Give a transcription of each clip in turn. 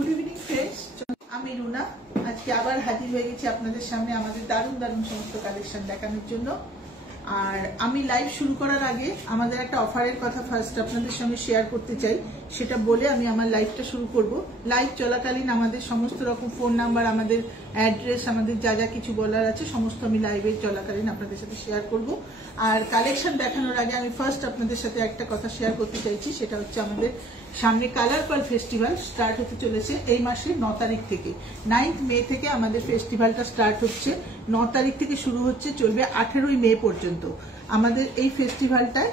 Good evening friends, আমি রুনা। আজকে আবার হাজির হয়ে গেছি আপনাদের সামনে আমাদের দারুণ দারুণ সমস্ত কালেকশন দেখানোর জন্য। আর আমি লাইভ শুরু করার আগে আমাদের একটা অফারের কথা ফার্স্ট আপনাদের সঙ্গে শেয়ার করতে চাই, সেটা বলে আমি আমার লাইভটা শুরু করব। লাইভ চলাকালীন আমাদের সমস্ত রকম ফোন নাম্বার, আমাদের অ্যাড্রেস, আমাদের যা যা কিছু বলার আছে সমস্ত আমি লাইভে চলাকালীন আপনাদের সাথে শেয়ার করব। আর কালেকশন দেখানোর আগে আমি ফার্স্ট আপনাদের সাথে একটা কথা শেয়ার করতে চাইছি, সেটা হচ্ছে আমাদের সামনে কালার পার্ল ফেস্টিভ্যাল স্টার্ট হতে চলেছে এই মাসের 9 তারিখ থেকে। 9 মে থেকে আমাদের ফেস্টিভ্যালটা স্টার্ট হচ্ছে। 9 তারিখ থেকে শুরু হচ্ছে, চলবে 18 মে পর্যন্ত। আমাদের এই ফেস্টিভ্যালটায়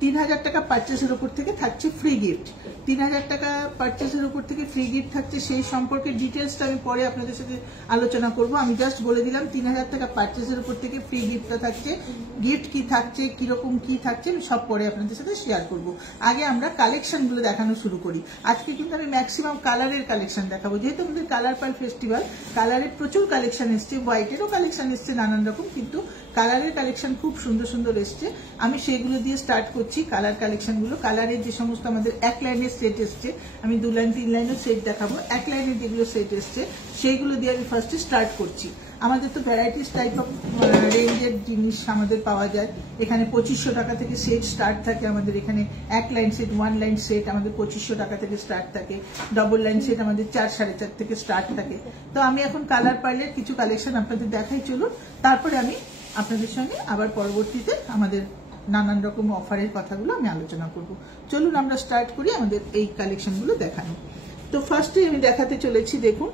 3000 টাকা পারচেসের উপর থেকে থাকছে ফ্রি গিফট। 3000 টাকা পারচেসের উপর থেকে ফ্রি গিফট থাকছে, সেই সম্পর্কে ডিটেলসটা আমি পরে আপনাদের সাথে আলোচনা করব। আমি জাস্ট বলে দিলাম 3000 টাকা পারচেসের উপর থেকে ফ্রি গিফটটা থাকছে। গিফট কি থাকছে, কিরকম কি থাকছে, আমি সব পরে আপনাদের সাথে শেয়ার করব। আগে আমরা কালেকশনগুলো দেখানো শুরু করি। আজকে কিন্তু আমি ম্যাক্সিমাম কালারের কালেকশন দেখাবো, যেহেতু আমাদের কালার পার্ল ফেস্টিভ্যাল। কালারের প্রচুর কালেকশন এসছে, হোয়াইটেরও কালেকশন এসছে নানান রকম, কিন্তু কালারের কালেকশন খুব সুন্দর সুন্দর এসছে। আমি সেগুলো দিয়ে স্টার্ট করছি। কালার কালেকশনগুলো, কালারের যে সমস্ত আমাদের এক লাইনের সেট এসছে, আমি 2 লাইন 3 লাইনের সেট দেখাবো। এক লাইনের যেগুলো সেট এসছে সেইগুলো দিয়ে আমি ফার্স্টে স্টার্ট করছি। আমাদের তো ভ্যারাইটিস টাইপ অফ রেঞ্জের জিনিস আমাদের পাওয়া যায়। এখানে 2500 টাকা থেকে সেট স্টার্ট থাকে আমাদের। এখানে এক লাইন সেট, 1 লাইন সেট আমাদের 2500 টাকা থেকে স্টার্ট থাকে। ডবল লাইন সেট আমাদের 4, 4.5 থেকে স্টার্ট থাকে। তো আমি এখন কালার পার্লের কিছু কালেকশন আপনাদের দেখাই, চলুন। তারপরে আমি আপনাদের সঙ্গে আবার পরবর্তীতে আমাদের নানান রকম অফারের কথাগুলো আমি আলোচনা করব। চলুন আমরা স্টার্ট করি আমাদের এই কালেকশনগুলো দেখানো। তো ফার্স্টে আমি দেখাতে চলেছি, দেখুন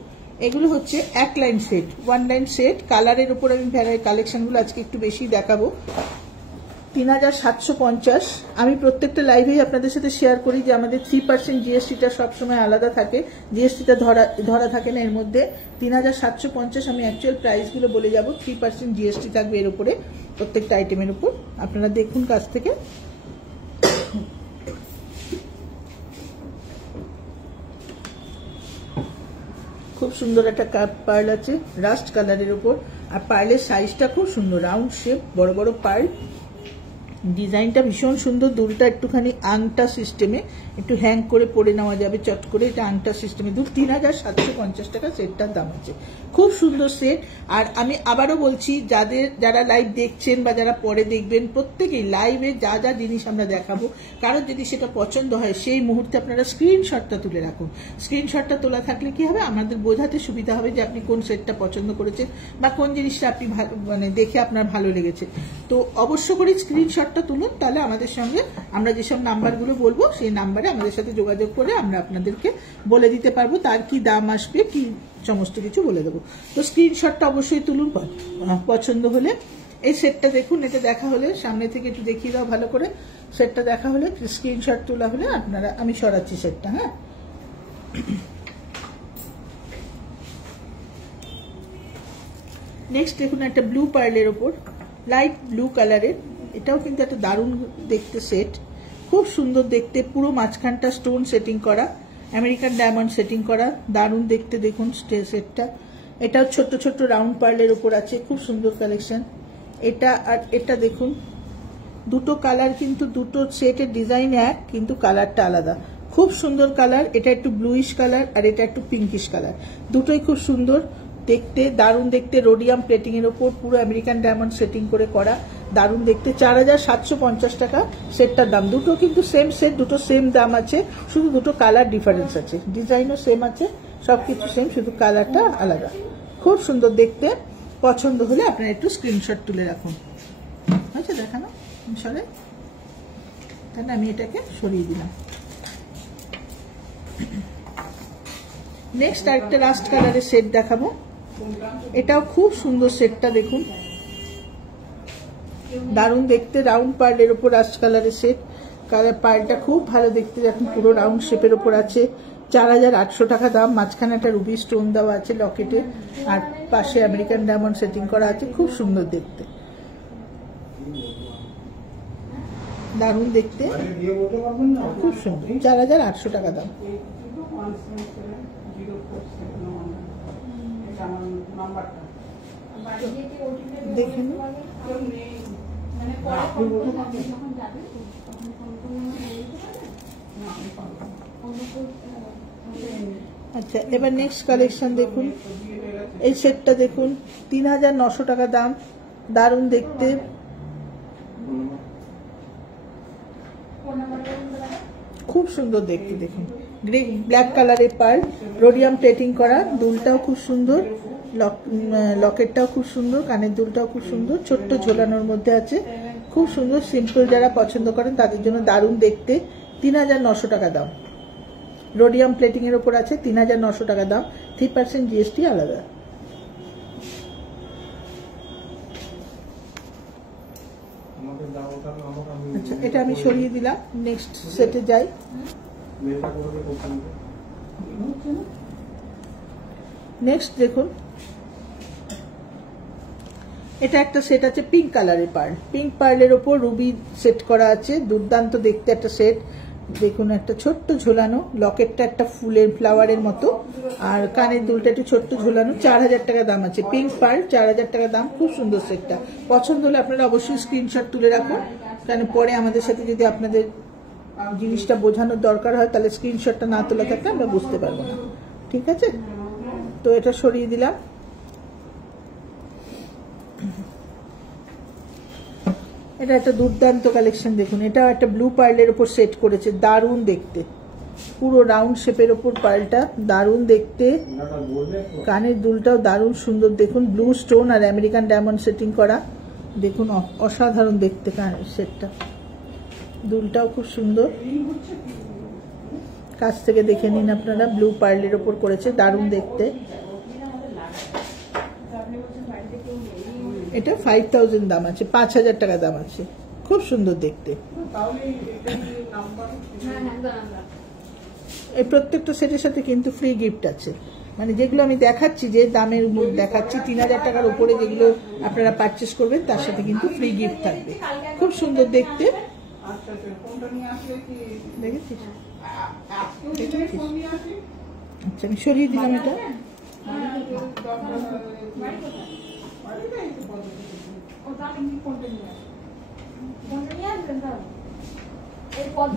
এগুলো হচ্ছে এক লাইন সেট, 1 লাইন সেট। কালারের উপর আমি কালেকশনগুলো আজকে একটু বেশি দেখাবো। 3750। আমি প্রত্যেকটা লাইভেই আপনাদের সাথে শেয়ার করি যে আমাদের 3% জিএসটিটা সবসময় আলাদা থাকে, জিএসটিটা ধরা থাকে না এর মধ্যে। 3750 আমি অ্যাকচুয়াল প্রাইসগুলো বলে যাব। 3% জিএসটি থাকবে এর উপরে, প্রত্যেকটা আইটেমের উপর। আপনারা দেখুন কাছ থেকে। খুব সুন্দর একটা পার্ল আছে রাস্ট কালারের উপর, আর পার্লের সাইজটা খুব সুন্দর, রাউন্ড শেপ, বড় বড় পার্ল। ডিজাইনটা ভীষণ সুন্দর। দুলটা একটুখানি আংটা সিস্টেমে, একটু হ্যাং করে পরে নেওয়া যাবে চট করে, এটা আংটা সিস্টেমে। 3750 টাকা সেটটার দাম আছে। খুব সুন্দর সেট। আর আমি আবারও বলছি, যারা লাইভ দেখছেন বা যারা পরে দেখবেন, প্রত্যেকেই লাইভে যা যা জিনিস আমরা দেখাবো, কারোর যদি সেটা পছন্দ হয় সেই মুহূর্তে আপনারা স্ক্রিনশটটা তুলে রাখুন। স্ক্রিনশটটা তোলা থাকলে কি হবে, আমাদের বোঝাতে সুবিধা হবে যে আপনি কোন সেটটা পছন্দ করেছেন বা কোন জিনিসটা আপনি মানে দেখে আপনার ভালো লেগেছে। তো অবশ্য করে স্ক্রিনশটটা তুলুন, তাহলে আমাদের সঙ্গে আমরা যেসব নাম্বারগুলো বলবো সেই নাম্বারে আমাদের সাথে যোগাযোগ করে আমরা আপনাদেরকে বলে দিতে পারবো তার কি দাম আসবে, কি সমস্ত কিছু বলে দেবো। তো স্ক্রিনশটটা অবশ্যই তুলুন পছন্দ হলে। এই সেটটা দেখুন, এটা দেখা হলে সামনে থেকে একটু দেখিয়ে দাও ভালো করে। সেটটা দেখা হলে, স্ক্রিনশট তোলা হলে আপনারা, আমি সরাচ্ছি সেটটা। হ্যাঁ, নেক্সট দেখুন একটা ব্লু পার্লের ওপর, লাইট ব্লু কালারের। এটাও কিন্তু একটা দারুণ দেখতে সেট, খুব সুন্দর দেখতে। পুরো মাঝখানটা স্টোন সেটিং করা, আমেরিকান ডায়মন্ড সেটিং করা, দারুণ দেখতে। দেখুন সেটটা, এটাও ছোট্ট ছোট্ট রাউন্ড পার্লের উপর আছে, খুব সুন্দর কালেকশন। এটা আর এটা দেখুন, দুটো কালার, কিন্তু দুটো সেটের ডিজাইন এক, কিন্তু কালারটা আলাদা। খুব সুন্দর কালার। এটা একটু ব্লুইশ কালার আর এটা একটু পিঙ্কিশ কালার। দুটোই খুব সুন্দর দেখতে, দারুণ দেখতে। রোডিয়াম প্লেটিং এর ওপর পুরো আমেরিকান ডায়মন্ড সেটিং করে করা, দারুণ দেখতে। 4750 টাকা সেটটার দাম। দুটো কিন্তু সেম সেট, দুটো সেম দাম আছে, শুধু দুটো কালার ডিফারেন্স আছে। ডিজাইনও সেম আছে, সবকিছু সেম, শুধু কালারটা আলাদা। খুব সুন্দর দেখতে। পছন্দ হলে আপনারা একটু স্ক্রিনশট তুলে রাখুন। আচ্ছা দেখানো সরে, তাহলে আমি এটাকে সরিয়ে দিলাম। নেক্সট আরেকটা লাস্ট কালারের সেট দেখাবো। এটাও খুব সুন্দর সেটটা দেখুন, দারুণ দেখতে। রাউন্ড পার্লের ওপর রাস্ট কালারের সেট। কালার পার্লটা খুব ভালো দেখতে, দেখুন পুরো রাউন্ড শেপের ওপর আছে। 4800 টাকা দাম। মাঝখানে একটা রুবি স্টোন দেওয়া আছে লকেটে, আর পাশে আমেরিকান ডায়মন্ড সেটিং করা আছে, খুব সুন্দর দেখতে, দারুণ দেখতে, খুব সুন্দর। 4800 টাকা দাম। দেখুন আচ্ছা, এবার নেক্সট কালেকশন দেখুন। এই সেটটা দেখুন, 3900 টাকা দাম, দারুণ দেখতে। খুব সুন্দর দেখতে, দেখুন গ্রে ব্ল্যাক কালারের পার্ল, রোডিয়াম প্লেটিং করা, দুলটাও খুব সুন্দর, লকেটটাও খুব সুন্দর, কানের দুলটাও খুব সুন্দর, ছোট্ট ঝোলানোর মধ্যে আছে, খুব সুন্দর। সিম্পল যারা পছন্দ করেন তাদের জন্য দারুণ দেখতে। 3900 টাকা দাম, রোডিয়াম প্লেটিং এর উপর আছে, 3900 টাকা দাম, 3% জিএসটি আলাদা। আচ্ছা, এটা আমি সরিয়ে দিলাম, নেক্সট সেটে যাই। নেক্সট দেখুন, এটা একটা সেট আছে পিঙ্ক কালারের পার্ল, পিঙ্ক পার্লের ওপর রুবি সেট করা আছে, দুর্দান্ত দেখতে একটা সেট। দেখুন একটা ছোট্ট ঝোলানো, লকেটটা একটা ফুলের ফ্লাওয়ারের মতো, আর কানের দুলটা একটু ছোট্ট ঝোলানো। 4000 টাকা দাম আছে, পিঙ্ক পার্ল, 4000 টাকা দাম। খুব সুন্দর সেটটা, পছন্দ হলে আপনারা অবশ্যই স্ক্রিনশট তুলে রাখুন, কারণ পরে আমাদের সাথে যদি আপনাদের জিনিসটা বোঝানোর দরকার হয় তাহলে স্ক্রিনশটটা না তোলা থাকলে আমরা বুঝতে পারবো না। ঠিক আছে, তো এটা সরিয়ে দিলাম। এটা একটা দুর্দান্ত কালেকশন দেখুন, এটা একটা ব্লু পার্লের উপর সেট করেছে, দারুণ দেখতে, পুরো রাউন্ড শেপের উপর পার্লটা, দারুণ দেখতে। কানের দুলটাও দারুণ সুন্দর, দেখুন ব্লু স্টোন আর আমেরিকান ডায়মন্ড সেটিং করা, দেখুন অসাধারণ দেখতে কানের সেটটা, দুলটাও খুব সুন্দর। কাছ থেকে দেখে নিন আপনারা, ব্লু পার্লের উপর করেছে, দারুণ দেখতে। এটা 5000 দাম আছে, 5000 টাকা দাম আছে, খুব সুন্দর দেখতে। এই প্রত্যেকটা সেটের সাথে কিন্তু ফ্রি গিফট আছে, মানে যেগুলো আমি দেখাচ্ছি, যে দামের দেখাচ্ছি 3000 টাকার উপরে যেগুলো আপনারা পারচেস করবেন তার সাথে কিন্তু ফ্রি গিফট থাকবে, খুব সুন্দর দেখতে। দেখেছিস? আচ্ছা, আমি সরিয়ে দিলাম এটা।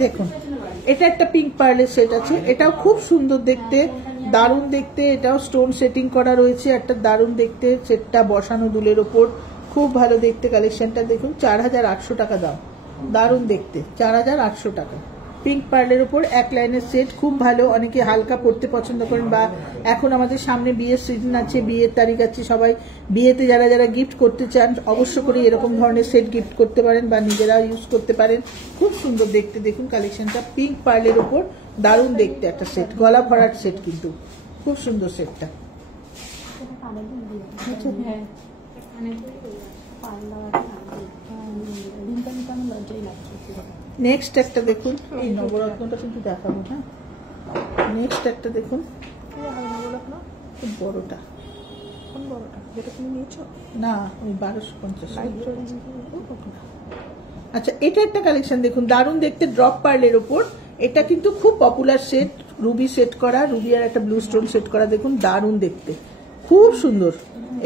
দেখুন, এটা একটা পিঙ্ক পার্লের সেট আছে, এটাও খুব সুন্দর দেখতে, দারুণ দেখতে। এটাও স্টোন সেটিং করা রয়েছে, একটা দারুণ দেখতে সেটটা, বসানো দুলের ওপর, খুব ভালো দেখতে কালেকশনটা। দেখুন 4800 টাকা দাম, দারুণ দেখতে, 4800 টাকা। পিঙ্ক পার্লের উপর এক লাইনের সেট, খুব ভালো। অনেকে হালকা পড়তে পছন্দ করেন, বা এখন আমাদের সামনে বিয়ের সিজন আছে, বিয়ের তারিখ আছে, সবাই বিয়েতে যারা যারা গিফট করতে চান অবশ্য করে এরকম ধরনের সেট গিফট করতে পারেন, বা নিজেরা ইউজ করতে পারেন, খুব সুন্দর দেখতে। দেখুন কালেকশনটা, পিঙ্ক পার্লের উপর দারুণ দেখতে একটা সেট, গলা ভরাট সেট, কিন্তু খুব সুন্দর সেটটা। নেক্সট একটা দেখুন, এই নবরত্নটা কিন্তু দেখাবো, হ্যাঁ। নেক্সট একটা দেখুন, খুব বড়টা, কোন বড়টা যেটা তুমি নিয়েছো? না, ওই 1250। আচ্ছা, এটা একটা কালেকশন দেখুন, দারুণ দেখতে, ড্রপ পার্লের ওপর। এটা কিন্তু খুব পপুলার সেট, রুবি সেট করা, রুবি আর একটা ব্লু স্টোন সেট করা, দেখুন দারুণ দেখতে, খুব সুন্দর।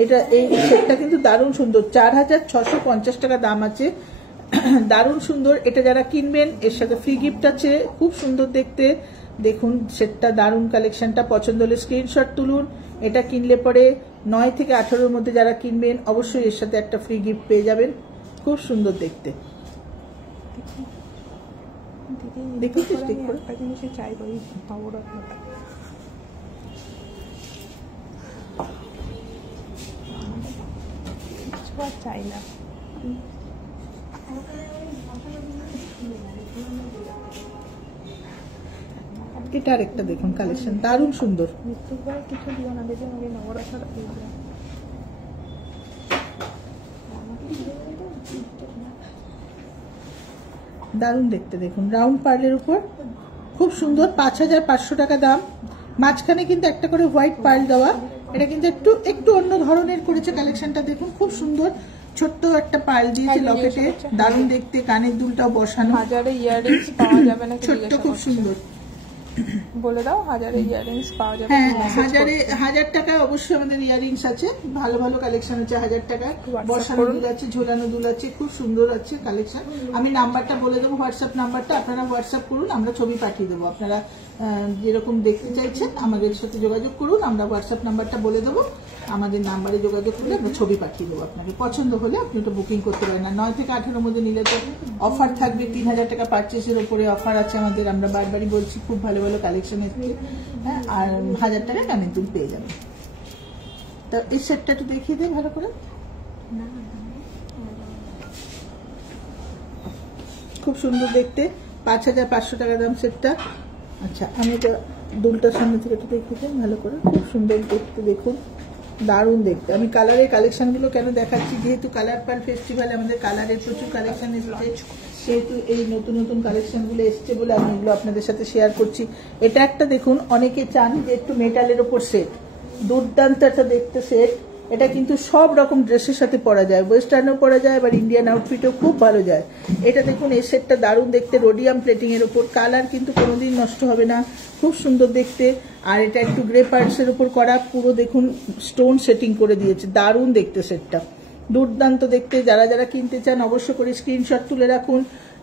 এটা এই সেটটা কিন্তু দারুণ সুন্দর, 4650 টাকা দাম আছে, দারুণ সুন্দর। এটা যারা কিনবেন এর সাথে ফ্রি গিফট আছে, খুব সুন্দর দেখতে। দেখুন সেটটা, দারুণ কালেকশনটা, পছন্দ হলে স্ক্রিনশট তুলুন। এটা কিনলে পরে 9 থেকে 18-র মধ্যে যারা কিনবেন অবশ্যই এর সাথে একটা ফ্রি গিফট পেয়ে যাবেন, খুব সুন্দর দেখতে। দেখেছিস? ঠিক করে একটা জিনিসই চাইবো, এই নবরত্নটা। চাই না, এটা আরেকটা দেখুন কালেকশন, দারুণ সুন্দর। কিছু দিও না, দেখে আমাকে নবরত্নটা দিয়ে দিও। দারুণ দেখতে, দেখুন রাউন্ড পার্লের উপর, খুব সুন্দর, 5500 টাকা দাম। মাঝখানে কিন্তু একটা করে হোয়াইট পার্ল দেওয়া, এটা কিন্তু একটু একটু অন্য ধরনের করেছে কালেকশনটা। দেখুন খুব সুন্দর, ছোট্ট একটা পার্ল দিয়েছে লকেটে, দারুণ দেখতে। কানের দুলটাও বসানো, ছোট্ট, খুব সুন্দর। বলে দাও, হাজারে ইয়াররিংস পাওয়া যাবে? হ্যাঁ, 1000 টাকায় অবশ্যই আমাদের ইয়াররিংস আছে, ভালো ভালো কালেকশন আছে। 1000 টাকায় বসানো দুল আছে, ঝোলানো দুল আছে, খুব সুন্দর আছে কালেকশন। আমি নাম্বারটা বলে দেবো, হোয়াটসঅ্যাপ নাম্বারটা, আপনারা হোয়াটসঅ্যাপ করুন, আমরা ছবি পাঠিয়ে দেবো। আপনারা যেরকম দেখতে চাইছেন আমাদের সাথে যোগাযোগ করুন, আমরা হোয়াটসঅ্যাপ নাম্বারটা বলে দেবো, আমাদের নাম্বারে যোগাযোগ করলে আমরা ছবি পাঠিয়ে দেবো আপনাকে। পছন্দ হলে আপনি ওটা বুকিং করতে পারেন। না 9 থেকে 18 মধ্যে নিলে তো অফার থাকবে, 3000 টাকা পারচেসের উপরে অফার আছে আমাদের। আমরা বারবারই বলছি খুব ভালো ভালো কালেকশন এসছে। হ্যাঁ, আর 1000 টাকা কানের দুল পেয়ে যাবেন। তো এই সেটটা একটু দেখিয়ে দেয় ভালো করে। খুব সুন্দর দেখতে, 5500 টাকা দাম সেটটা। আচ্ছা, আমি এটা দুলটার সামনে থেকে একটু দেখিয়ে দিই ভালো করে। খুব সুন্দর দেখতে, দেখুন দারুণ দেখতে। আমি কালারের কালেকশনগুলো কেন দেখাচ্ছি, যেহেতু কালার পার্ল ফেস্টিভ্যালে আমাদের কালারের প্রচুর কালেকশন এসেছে, সেহেতু এই নতুন নতুন কালেকশনগুলো এসছে বলে আমি এগুলো আপনাদের সাথে শেয়ার করছি। এটা একটা দেখুন, অনেকে চান যে একটু মেটালের ওপর সেট, দুর্দান্ত একটা দেখতে সেট। এটা কিন্তু সব রকম ড্রেসের সাথে পরা যায়, ওয়েস্টার্নও পরা যায়, আবার ইন্ডিয়ান আউটফিটও খুব ভালো যায়। এটা দেখুন, এই সেটটা দারুণ দেখতে, রোডিয়াম প্লেটিং এর উপর, কালার কিন্তু কোনোদিন নষ্ট হবে না, খুব সুন্দর দেখতে। আর এটা একটু গ্রে পার্টসের উপর করা, পুরো দেখুন স্টোন সেটিং করে দিয়েছে, দারুণ দেখতে সেটটা, দুর্দান্ত দেখতে। যারা যারা কিনতে চান অবশ্য করে স্ক্রিনশট তুলে রাখুন।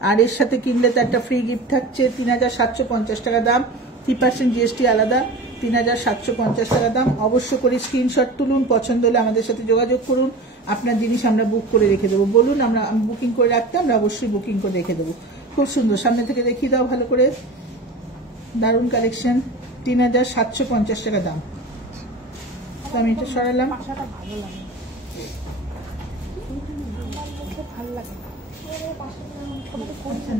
আর এর সাথে কিনলে তো একটা ফ্রি গিফট থাকছে। 3750 টাকা দাম, 3% জিএসটি আলাদা, 3750 টাকা দাম। অবশ্য করে স্ক্রিনশট তুলুন, পছন্দ হলে আমাদের সাথে যোগাযোগ করুন, আপনার জিনিস আমরা বুক করে রেখে দেবো। বলুন, আমরা বুকিং করে রাখতে, আমরা অবশ্যই বুকিং করে রেখে দেবো। খুব সুন্দর, সামনে থেকে দেখিয়ে দাও ভালো করে, দারুণ কালেকশন, 3750 টাকা দাম। আমি এটা সরালাম,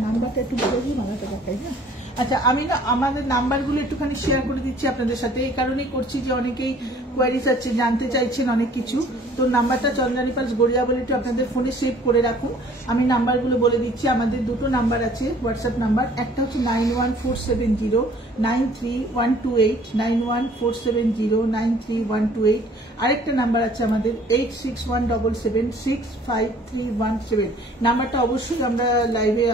নাম্বারটা একটু বলে দিই, মালাটা দেখাই। হ্যাঁ, আচ্ছা, আমি না আমাদের নাম্বারগুলো একটুখানি শেয়ার করে দিচ্ছি আপনাদের সাথে, এই কারণেই করছি যে অনেকেই কোয়ারিজ আছে, জানতে চাইছেন অনেক কিছু। তো নাম্বারটা চন্দ্রানী পালস গড়িয়া বলে একটু আপনাদের ফোনে সেভ করে রাখুন। আমি নাম্বারগুলো বলে দিচ্ছি। আমাদের দুটো নাম্বার আছে হোয়াটসঅ্যাপ নাম্বার, একটা হচ্ছে 9147093128, 9147093128। আরেকটা নাম্বার আছে আমাদের 8617765317। নাম্বারটা অবশ্যই আমরা লাইভে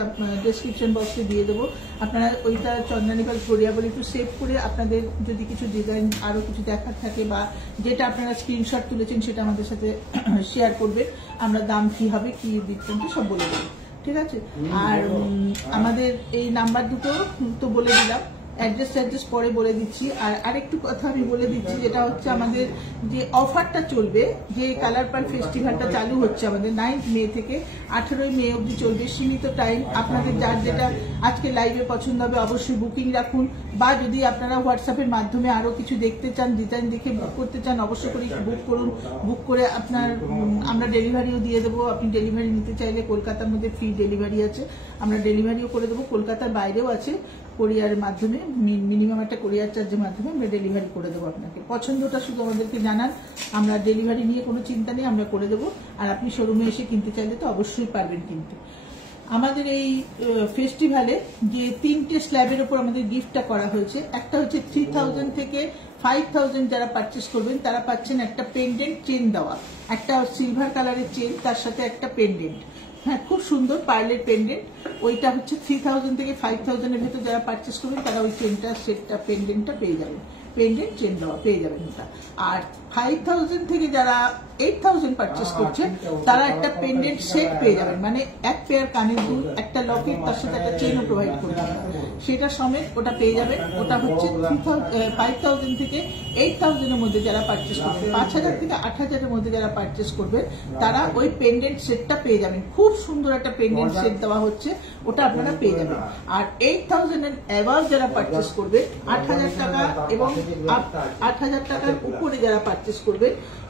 ডেসক্রিপশন বক্সে দিয়ে দেবো, আপনারা ওইটা চন্দ্রানী পালস গড়িয়া বলে একটু সেভ করে, আপনাদের যদি কিছু ডিজাইন আরো কিছু দেখার থাকে বা যেটা আপনারা স্ক্রিনশট তুলেছেন সেটা আমাদের সাথে শেয়ার করবেন, আমরা দাম কি হবে কি বৃত্তান্ত সব বলে দেবো, ঠিক আছে? আর আমাদের এই নাম্বার দুটো তো বলে দিলাম, অ্যাড্রেস পরে বলে দিচ্ছি। আর আরেকটু কথা আমি বলে দিচ্ছি, যেটা হচ্ছে আমাদের যে অফারটা চলবে, যে কালার পার্ল ফেস্টিভ্যালটা চালু হচ্ছে আমাদের 9 মে থেকে 18 মে অবধি চলবে, সীমিত টাইম। আপনাদের যার যেটা আজকে লাইভে পছন্দ হবে অবশ্যই বুকিং রাখুন, বা যদি আপনারা হোয়াটসঅ্যাপের মাধ্যমে আরো কিছু দেখতে চান, ডিজাইন দেখে বুক করতে চান, অবশ্যই করে বুক করুন। বুক করে আপনার আমরা ডেলিভারিও দিয়ে দেবো। আপনি ডেলিভারি নিতে চাইলে কলকাতার মধ্যে ফ্রি ডেলিভারি আছে, আমরা ডেলিভারিও করে দেবো। কলকাতার বাইরেও আছে, কোরিয়ারের মাধ্যমে, মিনিমাম একটা কোরিয়ার চার্জের মাধ্যমে আমরা ডেলিভারি করে দেবো। আপনাকে পছন্দটা শুধু আমাদেরকে জানান, আমরা ডেলিভারি নিয়ে কোনো চিন্তা নেই, আমরা করে দেবো। আর আপনি শোরুমে এসে কিনতে চাইলে তো অবশ্যই পারবেন কিনতে। আমাদের এই ফেস্টিভ্যালে যে 3টে স্ল্যাবের উপর আমাদের গিফটটা করা হয়েছে, একটা হচ্ছে 3000 থেকে 5000 যারা পারচেস করবেন তারা পাচ্ছেন একটা পেন্ডেন্ট চেন দেওয়া, একটা সিলভার কালারের চেন, তার সাথে একটা পেন্ডেন্ট। হ্যাঁ, খুব সুন্দর পার্লের পেন্ডেন্ট। ওইটা হচ্ছে 3000 থেকে 5000 এর ভেতর যারা পারচেস করবেন তারা ওই চেনটা, সেটটা, পেন্ডেন্টটা পেয়ে যাবেন, পেন্ডেন্ট চেন দেওয়া পেয়ে যাবেন ওটা। আর 5000 থেকে যারা 8000 পারচেস করছেন তারা একটা পেন্ডেন্ট সেট পেয়ে যাবেন, মানে এক পেয়ার কানের দুল, একটা লকেট, তার সাথে একটা চেনও প্রোভাইড করবেন, সেটা সমেত ওটা পেয়ে যাবেন। ওটা হচ্ছে 5000 থেকে 8000 এর মধ্যে যারা পারচেস করবেন, 5000 থেকে 8000 এর মধ্যে যারা পারচেস করবেন তারা ওই পেন্ডেন্ট সেটটা পেয়ে যাবেন। খুব সুন্দর একটা পেন্ডেন্ট সেট দেওয়া হচ্ছে, ওটা আপনারা পেয়ে যাবেন। আর 8000 এর অ্যাবাভ যারা পারচেস করবে, 8000 টাকা এবং 8000 টাকার উপরে যারা পারচেস করবে,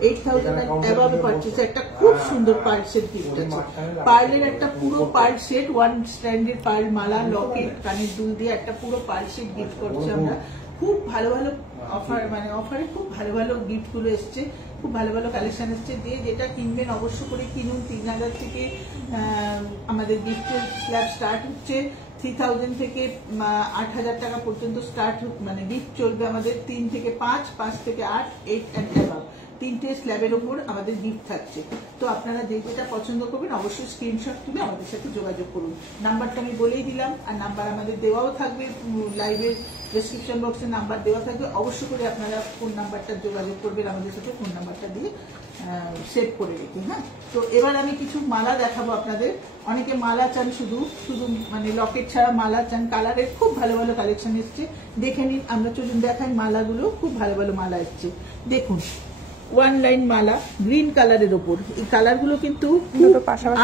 8000 এর অ্যাবাভ পারচেসে একটা খুব সুন্দর পার্ল সেট গিফট আছে। পার্লের একটা পুরো পার্ল সেট, ওয়ান স্ট্যান্ডের পার্ল মালা, লকেট, কানের দুল দিয়ে একটা পুরো পার্ল সেট গিফট করছি আমরা। খুব ভালো ভালো অফার, মানে অফারে খুব ভালো ভালো গিফট গুলো এসছে, খুব ভালো ভালো কালেকশন এসছে। দিয়ে যেটা কিনবেন অবশ্য করে কিনুন। 3000 থেকে আমাদের গিফটের স্ল্যাব স্টার্ট হচ্ছে, 3000 থেকে 8000 টাকা পর্যন্ত স্টার্ট, মানে গিফট চলবে আমাদের 3 থেকে 5, 5 থেকে 8, 8 অ্যান্ড অ্যাবাভ। 3টে স্ল্যাবের ওপর আমাদের গিফট থাকছে। তো আপনারা যে যেটা পছন্দ করবেন অবশ্যই স্ক্রিনশট তুলে আমাদের সাথে যোগাযোগ করুন। নাম্বারটা আমি বলেই দিলাম, আর নাম্বার আমাদের দেওয়াও থাকবে, লাইভের ডেসক্রিপশন বক্সে নাম্বার দেওয়া থাকবে। অবশ্যই করে আপনারা ফোন নাম্বারটা যোগাযোগ করবেন আমাদের সাথে, ফোন নাম্বারটা দিয়ে সেভ করে রেখে। হ্যাঁ, তো এবার আমি কিছু মালা দেখাবো আপনাদের। অনেকে মালা চান, শুধু শুধু মানে লকেট ছাড়া মালা চান, কালারের খুব ভালো ভালো কালেকশন এসছে, দেখে নিন। আমরা চলুন দেখাই মালাগুলো, খুব ভালো ভালো মালা এসছে। দেখুন, 1 লাইন মালা গ্রিন কালারের ওপর। এই কালারগুলো কিন্তু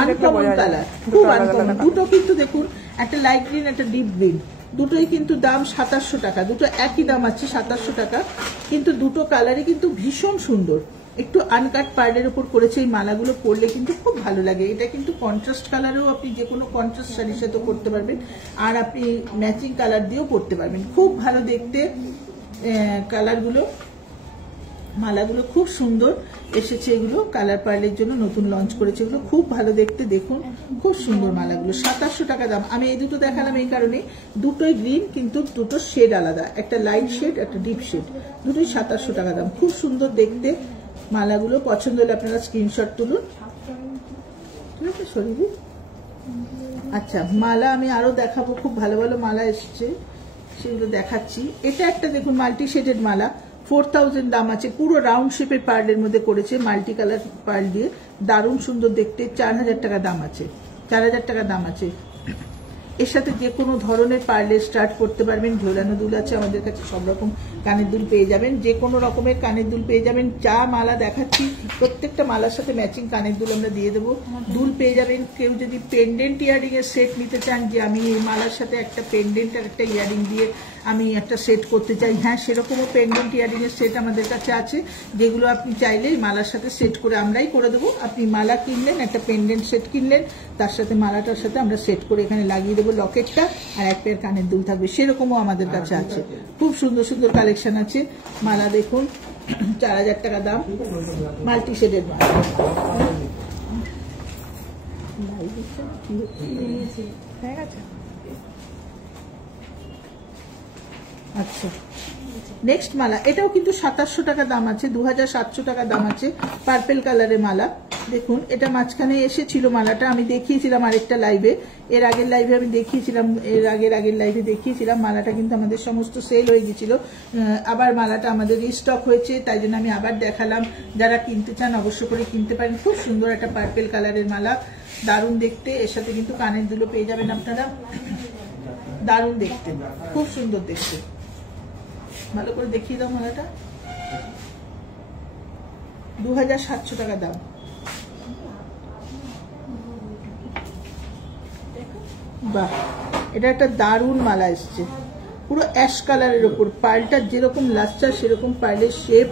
আনকমন কালার, খুব আনকমন। দুটো কিন্তু দেখুন, একটা লাইট গ্রিন, একটা ডিপ গ্রিন, দুটোই কিন্তু দাম 2700 টাকা। দুটো একই দাম আছে 2700 টাকা, কিন্তু দুটো কালারই কিন্তু ভীষণ সুন্দর। একটু আনকাট পার্লের উপর করেছে। এই মালাগুলো পরলে কিন্তু খুব ভালো লাগে। এটা কিন্তু কন্ট্রাস্ট কালারেও, আপনি যে কোনো কন্ট্রাস্ট শাড়ির সাথে করতে পারবেন, আর আপনি ম্যাচিং কালার দিয়েও পরতে পারবেন। খুব ভালো দেখতে কালারগুলো, মালাগুলো খুব সুন্দর এসেছে। এগুলো কালার পার্লের জন্য নতুন লঞ্চ করেছে, এগুলো খুব ভালো দেখতে। দেখুন, খুব সুন্দর মালাগুলো, 2700 টাকা দাম। আমি এই দুটো দেখালাম এই কারণে, দুটোই গ্রিন, কিন্তু দুটো শেড আলাদা, একটা লাইট শেড, একটা ডিপ শেড, দুটোই 2700 টাকা দাম। খুব সুন্দর দেখতে মালাগুলো। পছন্দ হলে আপনারা স্ক্রিনশট তুলুন। ঠিক আছে, সরিয়ে। আচ্ছা, মালা আমি আরো দেখাবো, খুব ভালো ভালো মালা এসছে, সেগুলো দেখাচ্ছি। এটা একটা দেখুন, মাল্টি শেডেড মালা, 4000 দাম আছে। পুরো রাউন্ড শেপের পার্লের মধ্যে করেছে, মাল্টি কালার পার্ল দিয়ে, দারুণ সুন্দর দেখতে। 4000 টাকা দাম আছে, 4000 টাকা দাম আছে। এর সাথে যে কোনো ধরনের পার্লের স্টার্ট করতে পারবেন। ঝোলানো দুল আছে আমাদের কাছে, সব রকম কানের দুল পেয়ে যাবেন, যে কোনো রকমের কানের দুল পেয়ে যাবেন। যা মালা দেখাচ্ছি প্রত্যেকটা মালার সাথে ম্যাচিং কানের দুল আমরা দিয়ে দেবো, দুল পেয়ে যাবেন। কেউ যদি পেন্ডেন্ট ইয়ারিং এর সেট নিতে চান, যে আমি এই মালার সাথে একটা পেন্ডেন্ট আর একটা ইয়ারিং দিয়ে আমি একটা সেট করতে চাই, হ্যাঁ, সেরকমও পেন্ডেন্ট ইয়ারিং এর সেট আমাদের কাছে আছে, যেগুলো আপনি চাইলেই মালার সাথে সেট করে আমরাই করে দেবো। আপনি মালা কিনলেন, একটা পেন্ডেন্ট সেট কিনলেন, তার সাথে মালাটার সাথে আমরা সেট করে এখানে লাগিয়ে দেবো লকেটটা, আর এক পেয়ার কানের দুল থাকবে, সেরকমও আমাদের কাছে আছে। খুব সুন্দর সুন্দর কালেকশন আছে। মালা দেখুন, 4000 টাকা দাম, মাল্টি শেডের মালা। আচ্ছা, নেক্সট মালা, এটাও কিন্তু 2700 টাকা দাম আছে, 2700 টাকা দাম আছে। পার্পেল কালারের মালা দেখুন, এটা মাঝখানে এসেছিল মালাটা, আমি দেখিয়েছিলাম আরেকটা লাইভে, এর আগের লাইভে আমি দেখিয়েছিলাম, এর আগের লাইভে দেখিয়েছিলাম। মালাটা কিন্তু আমাদের সমস্ত সেল হয়ে গেছিল, আবার মালাটা আমাদের রিস্টক হয়েছে, তাই জন্য আমি আবার দেখালাম। যারা কিনতে চান অবশ্য করে কিনতে পারেন। খুব সুন্দর একটা পার্পেল কালারের মালা, দারুণ দেখতে। এর সাথে কিন্তু কানের দুলো পেয়ে যাবেন আপনারা, দারুণ দেখতে, খুব সুন্দর দেখতে। ভালো করে দেখিয়ে দাও মালাটা, 2700 টাকা দাম। বাহ, এটা একটা দারুণ মালা এসছে, পুরো অ্যাশ কালারের ওপর। পার্লটা যেরকম লাস্টার সেরকম পার্লের শেপ,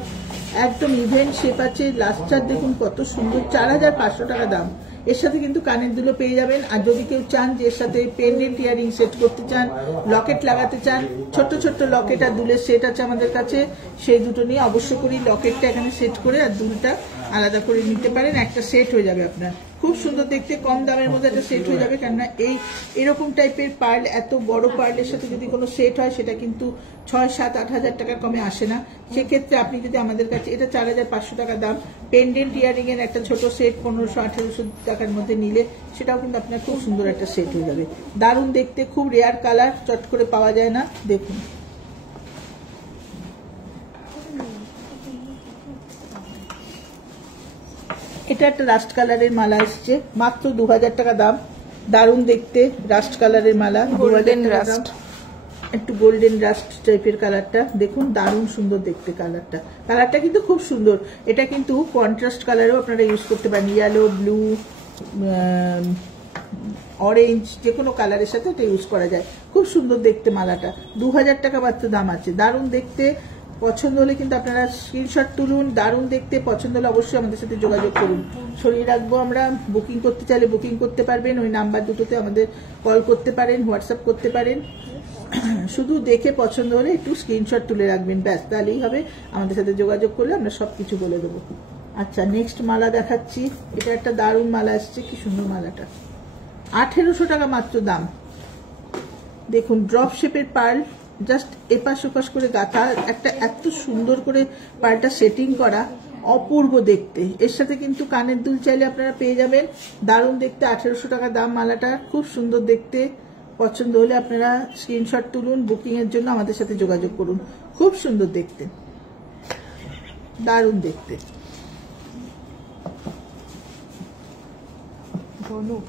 একদম ইভেন্ট শেপ আছে। লাস্টার দেখুন কত সুন্দর, 4500 টাকা দাম। এর সাথে কিন্তু কানের দুলো পেয়ে যাবেন। আর যদি কেউ চান যে এর সাথে পেন্ডেন্ট ইয়ারিং সেট করতে চান, লকেট লাগাতে চান, ছোট্ট ছোট্ট লকেট আর দুলের সেট আছে আমাদের কাছে, সেই দুটো নিয়ে অবশ্য করি লকেটটা এখানে সেট করে আর দুলটা আলাদা করে নিতে পারেন, একটা সেট হয়ে যাবে আপনার। খুব সুন্দর দেখতে, কম দামের মধ্যে একটা সেট হয়ে যাবে। কেননা এরকম টাইপের পার্ল, এত বড় পার্লের সাথে যদি কোনো সেট হয়, সেটা কিন্তু 6, 7, 8 হাজার টাকার কমে আসে না। সেক্ষেত্রে আপনি যদি আমাদের কাছে, এটা 4500 টাকা দাম, পেন্ডেন্ট ইয়ারিং এর একটা ছোট সেট 1500-1800 টাকার মধ্যে নিলে সেটাও কিন্তু আপনার খুব সুন্দর একটা সেট হয়ে যাবে। দারুণ দেখতে, খুব রেয়ার কালার, চট করে পাওয়া যায় না। দেখুন, এটা একটা রাস্ট কালারের মালা এসছে, মাত্র 2000 টাকা দাম। দারুণ দেখতে রাস্ট কালারের মালা, 2000 টাকা দাম। একটু গোল্ডেন রাস্ট টাইপের কালারটা দেখুন, দারুণ সুন্দর দেখতে কালারটা। কালারটা কিন্তু খুব সুন্দর। এটা কিন্তু কন্ট্রাস্ট কালারও আপনারা ইউজ করতে পারেন, ইয়েলো, ব্লু, অরেঞ্জ, যে কোনো কালারের সাথে এটা ইউজ করা যায়। খুব সুন্দর দেখতে মালাটা, 2000 টাকা মাত্র দাম আছে। দারুণ দেখতে, পছন্দ হলে কিন্তু আপনারা স্ক্রিনশট তুলুন। দারুণ দেখতে, পছন্দ হলে অবশ্যই আমাদের সাথে যোগাযোগ করুন, সরিয়ে রাখবো আমরা। বুকিং করতে চাইলে বুকিং করতে পারবেন, ওই নাম্বার দুটোতে আমাদের কল করতে পারেন, হোয়াটসঅ্যাপ করতে পারেন। শুধু দেখে পছন্দ হলে একটু স্ক্রিনশট তুলে রাখবেন, ব্যাস, তাহলেই হবে। আমাদের সাথে যোগাযোগ করলে আমরা সবকিছু বলে দেবো। আচ্ছা, নেক্সট মালা দেখাচ্ছি। এটা একটা দারুণ মালা আসছে, কি সুন্দর মালাটা, 1800 টাকা মাত্র দাম। দেখুন, ড্রপ শেপের পার্ল, জাস্ট এপাশ ওপাশ করে গাঁথা, একটা এত সুন্দর করে পার্লটা সেটিং করা, অপূর্ব দেখতে। এর সাথে কিন্তু কানের দুল চাইলে আপনারা পেয়ে যাবেন, দারুণ দেখতে। 1800 টাকা দাম মালাটা, খুব সুন্দর দেখতে। পছন্দ হলে আপনারা স্ক্রিনশট তুলুন, বুকিং এর জন্য আমাদের সাথে যোগাযোগ করুন। খুব সুন্দর দেখতে, দারুণ দেখতে। ধনুক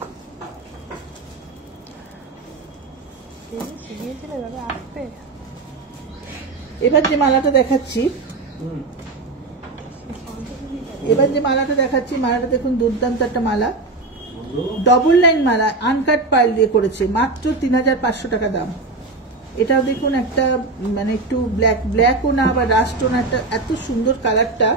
এবার যে মালাটা দেখাচ্ছি, মালাটা দেখুন, দুর্দান্ত একটা মালা, ডবল লাইন মালা, আনকাট পার্ল দিয়ে করেছে, মাত্র 3500 টাকা দাম। এটাও দেখুন একটা মানে একটু ব্ল্যাকও না বা রাস্টও না, একটা এত সুন্দর কালারটা,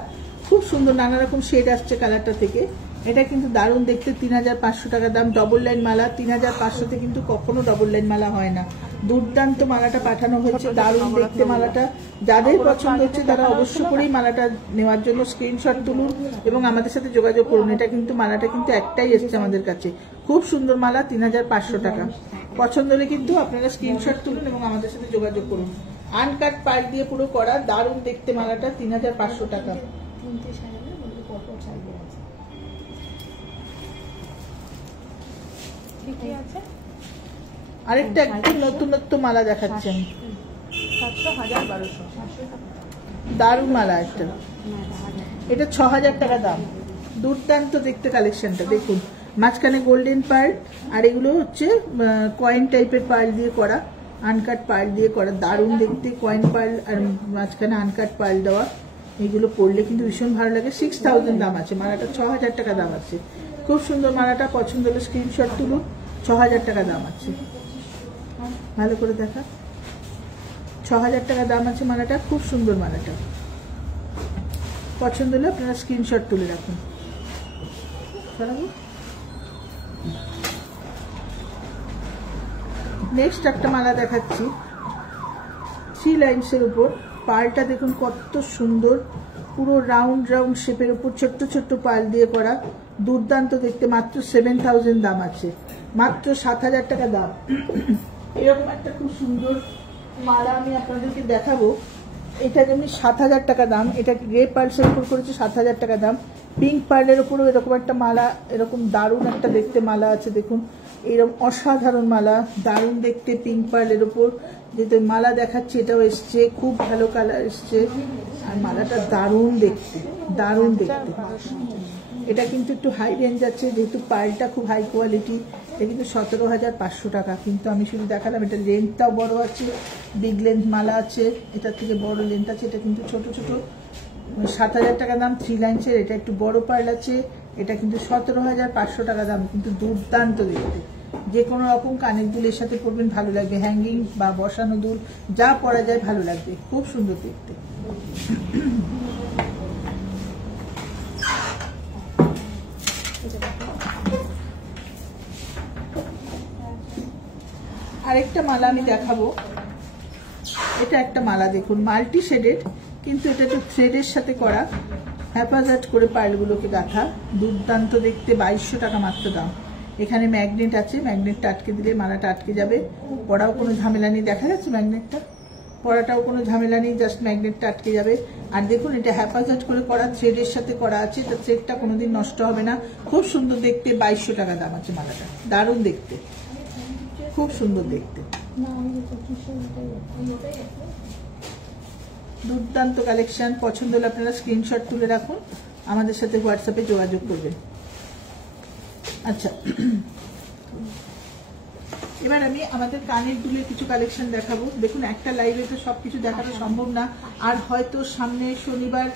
খুব সুন্দর, নানা রকম শেড আসছে কালারটা থেকে। এটা কিন্তু দারুণ দেখতে, 3500 টাকা দাম। ডবল লাইন মালা 3500-তে কিন্তু কখনো ডবল লাইন মালা হয় না। দুর্দান্ত মালাটা পাঠানো হয়েছে, দারুণ দেখতে মালাটা। যাদের পছন্দ হচ্ছে তারা অবশ্য করেই মালাটা নেওয়ার জন্য স্ক্রিনশট তুলুন এবং আমাদের সাথে যোগাযোগ করুন। এটা কিন্তু মালাটা কিন্তু একটাই এসছে আমাদের কাছে, খুব সুন্দর মালা, 3500 টাকা। পছন্দ হলে কিন্তু আপনারা স্ক্রিনশট তুলুন এবং আমাদের সাথে যোগাযোগ করুন। আনকাট পার্ল দিয়ে পুরো করা, দারুণ দেখতে মালাটা, 3500 টাকা। আরেকটা একদম নতুনত্ব মালা দেখাচ্ছেন, 1200 দারুণ মালা একটা, এটা 6000 টাকা দাম। দুর্দান্ত দেখতে কালেকশনটা দেখুন, মাঝখানে গোল্ডেন পার্ল, আর এগুলো হচ্ছে কয়েন টাইপের পার্ল দিয়ে করা, আনকাট পার্ল দিয়ে করা, দারুণ দেখতে। কয়েন পার্ল আর মাঝখানে আনকাট পার্ল দেওয়া, এগুলো পরলে কিন্তু ভীষণ ভালো লাগে। 6000 দাম আছে মালাটা, 6000 টাকা দাম আছে। খুব সুন্দর মালাটা, পছন্দ হলে স্ক্রিনশট তুলুন। 6000 টাকা দাম আছে, ভালো করে দেখা, 6000 টাকা দাম আছে মালাটা, খুব সুন্দর মালাটা। পছন্দ হলে আপনারা স্ক্রিনশট তুলে রাখুন। নেক্সট একটা মালা দেখাচ্ছি, 3 লাইনসের উপর, পার্লটা দেখুন কত সুন্দর, পুরো রাউন্ড রাউন্ড শেপের উপর ছোট্ট ছোট্ট পার্ল দিয়ে করা, দুর্দান্ত দেখতে। মাত্র 7000 দাম আছে, মাত্র 7000 টাকা দাম। এরকম একটা খুব সুন্দর মালা আমি আপনাদেরকে দেখাবো, এটা যেমনি 7000 টাকা দাম। এটা গ্রে পার্লসের উপর করেছে, 7000 টাকা দাম। পিঙ্ক পার্লের উপরও এরকম একটা মালা, এরকম দারুণ একটা দেখতে মালা আছে দেখুন, এরকম অসাধারণ মালা, দারুণ দেখতে। পিঙ্ক পার্লের উপর যেটা মালা দেখাচ্ছি এটাও এসছে, খুব ভালো কালার এসছে, আর মালাটা দারুণ দেখতে, দারুণ দেখতে। এটা কিন্তু একটু হাই রেঞ্জ আছে, যেহেতু পার্লটা খুব হাই কোয়ালিটি। এটা কিন্তু 17500 টাকা, কিন্তু আমি শুধু দেখালাম। এটা লেন্থটাও বড় আছে, বিগ লেন্থ মালা আছে, এটার থেকে বড় লেন্থ আছে। এটা কিন্তু ছোট ছোট, 7000 টাকা দাম। 3 লাইনসের, এটা একটু বড় পার্ল আছে, এটা কিন্তু 17500 টাকা দাম, কিন্তু দুর্দান্ত দেখতে। যে কোনো রকম কানের দুলের সাথে পরবেন, ভালো লাগবে। হ্যাঙ্গিং বা বসানো দুল যা পরা যায় ভালো লাগবে, খুব সুন্দর দেখতে। আরেকটা মালা আমি দেখাবো, এটা একটা মালা দেখুন, মাল্টি শেডেড, কিন্তু এটা একটু থ্রেডের সাথে করা, হ্যাপাজার্ট করে পার্লগুলোকে গাঁথা, দুর্দান্ত দেখতে। 2200 টাকা মাত্র দাম। এখানে ম্যাগনেট আছে, ম্যাগনেটটা আটকে দিলে মালাটা আটকে যাবে, পড়াও কোনো ঝামেলা নেই। দেখা যাচ্ছে ম্যাগনেটটা, পড়াটাও কোনো ঝামেলা নেই, জাস্ট ম্যাগনেটটা আটকে যাবে। আর দেখুন এটা হ্যাপাজার্ট করে করা, থ্রেডের সাথে করা আছে, এটা থ্রেডটা কোনোদিন নষ্ট হবে না, খুব সুন্দর দেখতে। 2200 টাকা দাম আছে মালাটা, দারুণ দেখতে, খুব সুন্দর দেখতে, দুর্দান্ত কালেকশন। পছন্দ হলে আপনারা স্ক্রিনশট তুলে রাখুন, আমাদের সাথে হোয়াটসঅ্যাপে যোগাযোগ করবেন। আচ্ছা, এবার আমি আমাদের কানের দুলের কিছু কালেকশন দেখাবো। দেখুন একটা লাইভে তো সবকিছু দেখানো সম্ভব না, আর হয়তো সামনে শনিবার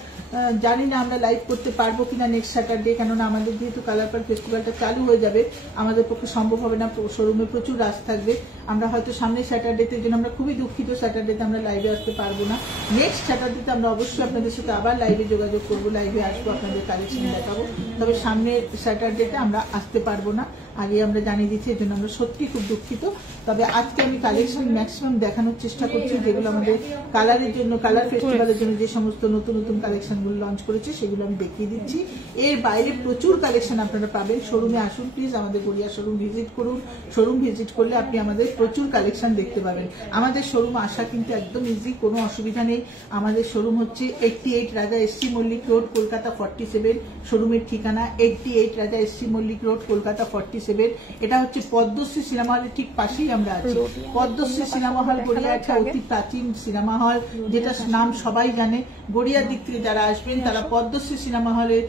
জানি না আমরা লাইভ করতে পারবো কিনা নেক্সট স্যাটারডে, কেননা আমাদের যেহেতু কালার পার্ক ফেস্টিভ্যালটা চালু হয়ে যাবে, আমাদের পক্ষে সম্ভব হবে না, শোরুমে প্রচুর রাশ থাকবে। আমরা হয়তো সামনের স্যাটারডেতে, জন্য আমরা খুবই দুঃখিত, স্যাটারডেতে আমরা লাইভে আসতে পারবো না। নেক্সট স্যাটারডেতে আমরা অবশ্যই আপনাদের সাথে আবার লাইভে যোগাযোগ করবো, লাইভে আসবো, আপনাদের কালেকশন দেখাবো। তবে সামনের স্যাটারডেতে আমরা আসতে পারবো না, আগে আমরা জানিয়ে দিচ্ছি, এর জন্য আমরা সত্যি খুব দুঃখিত। তবে আজকে আমি কালেকশন ম্যাক্সিমাম দেখানোর চেষ্টা করছি, যেগুলো আমাদের কালারের জন্য, কালার ফেস্টিভ্যালের জন্য যে সমস্ত নতুন নতুন কালেকশনগুলো লঞ্চ করেছে সেগুলো আমি দেখিয়ে দিচ্ছি। এর বাইরে প্রচুর কালেকশন আপনারা পাবেন। শোরুমে আসুন প্লিজ, আমাদের গড়িয়া শোরুম ভিজিট করুন। শোরুম ভিজিট করলে আপনি আমাদের প্রচুর কালেকশন দেখতে পাবেন। আমাদের শোরুম আসা কিন্তু একদম ইজি, কোনো অসুবিধা নেই। আমাদের শোরুম হচ্ছে 88 রাজা এসসি মল্লিক রোড, কলকাতা 47। শোরুমের ঠিকানা 88 রাজা এসসি মল্লিক রোড, কলকাতা 47। এটা হচ্ছে পদ্মশ্রী সিনেমা হলের ঠিক পাশেই আমরা আছি। পদ্মশ্রী সিনেমা হল গড়িয়া একটা অতি প্রাচীন সিনেমা হল, যেটা নাম সবাই জানে। গড়িয়ার দিক থেকে যারা আসবেন তারা পদ্মশ্রী সিনেমা হলের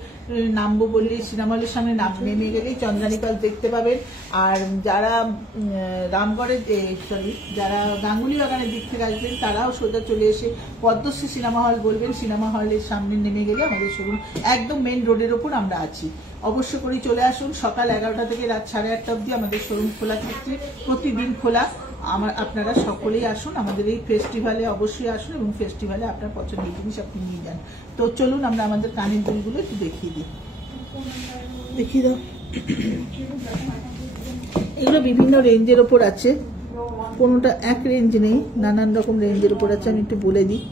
নামবো বললে সিনেমা হলের সামনে নেমে গেলেই চন্দ্রানী পাল দেখতে পাবেন। আর যারা রামগড়ের যারা গাঙ্গুলি বাগানের দিক থেকে আসবেন তারাও সোজা চলে এসে পদ্মশ্রী সিনেমা হল বলবেন, সিনেমা হলের সামনে নেমে গেলে আমাদের শোরুম একদম মেন রোডের ওপর আমরা আছি। অবশ্য করে চলে আসুন। সকাল 11টা থেকে রাত 8:30 অবধি আমাদের শোরুম খোলা থাকছে, প্রতিদিন খোলা। আপনারা সকলেই আসুন আমাদের এই ফেস্টিভ্যালে, অবশ্যই আসুন এবং ফেস্টিভ্যালে আপনার পছন্দের জিনিস আপনি নিয়ে যান। তো চলুন আমরা আমাদের কানের দুলগুলো একটু দেখিয়ে দাও। এগুলো বিভিন্ন রেঞ্জের ওপর আছে, কোনোটা এক রেঞ্জ নেই, নানান রকম রেঞ্জের ওপর আছে। আমি একটু বলে দিই,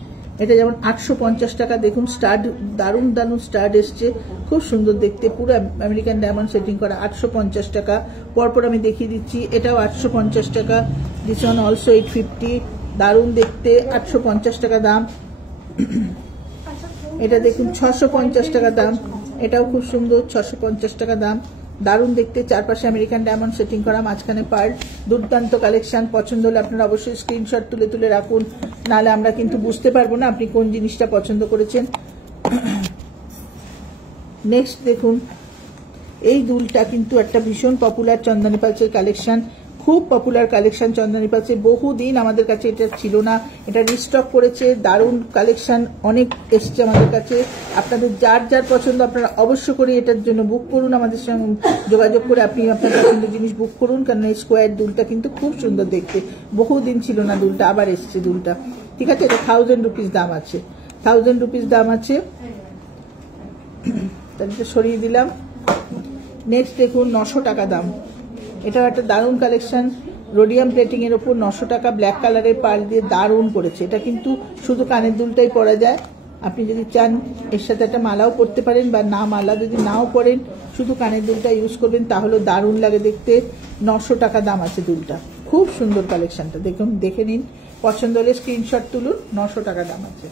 এটা যেমন 850 টাকা। দেখুন স্টাড, দারুণ দারুণ স্টাড এসছে, খুব সুন্দর দেখতে, পুরো আমেরিকান ডায়মন্ড সেটিং করা। 850 টাকা। পরপর আমি দেখিয়ে দিচ্ছি, এটাও 850 টাকা। দিস ওয়ান অলসো 850, দারুণ দেখতে, 850 টাকা দাম। এটা দেখুন 650 টাকা দাম, এটাও খুব সুন্দর, 650 টাকা দাম, দারুণ দেখতে, চারপাশে আমেরিকান ডায়মন্ড সেটিং করা, মাঝখানে পার্ল। দুর্দান্ত কালেকশন। পছন্দ হলে আপনারা অবশ্যই স্ক্রিনশট তুলে তুলে রাখুন, নাহলে আমরা কিন্তু বুঝতে পারবো না আপনি কোন জিনিসটা পছন্দ করেছেন। নেক্সট দেখুন, এই দুলটা কিন্তু একটা ভীষণ পপুলার চন্দনী পালসের কালেকশন, খুব পপুলার কালেকশন চন্দনী পালসের। বহুদিন আমাদের কাছে এটা ছিল না, এটা রিস্টক করেছে। দারুণ কালেকশন অনেক এসছে আমাদের কাছে। আপনাদের যার যার পছন্দ আপনারা অবশ্য করে এটার জন্য বুক করুন, আমাদের সঙ্গে যোগাযোগ করে আপনি আপনার পছন্দের জিনিস বুক করুন। কারণ এই স্কোয়ার দুলটা কিন্তু খুব সুন্দর দেখতে, বহুদিন ছিল না দুলটা, আবার এসছে দুলটা। ঠিক আছে, এটা 1000 রুপিস দাম আছে, 1000 রুপিস দাম আছে। তাহলে সরিয়ে দিলাম। নেক্সট দেখুন 900 টাকা দাম, এটাও একটা দারুণ কালেকশন, রোডিয়াম প্লেটিং এর ওপর 900 টাকা, ব্ল্যাক কালারের পার্ল দিয়ে দারুণ করেছে। এটা কিন্তু শুধু কানের দুলটাই পরা যায়, আপনি যদি চান এর সাথে একটা মালাও পরতে পারেন, বা না মালা যদি নাও পরেন শুধু কানের দুলটা ইউজ করবেন তাহলে দারুণ লাগে দেখতে। 900 টাকা দাম আছে দুলটা, খুব সুন্দর কালেকশনটা। দেখুন, দেখে নিন, পছন্দ হলে স্ক্রিনশট তুলুন। 900 টাকা দাম আছে।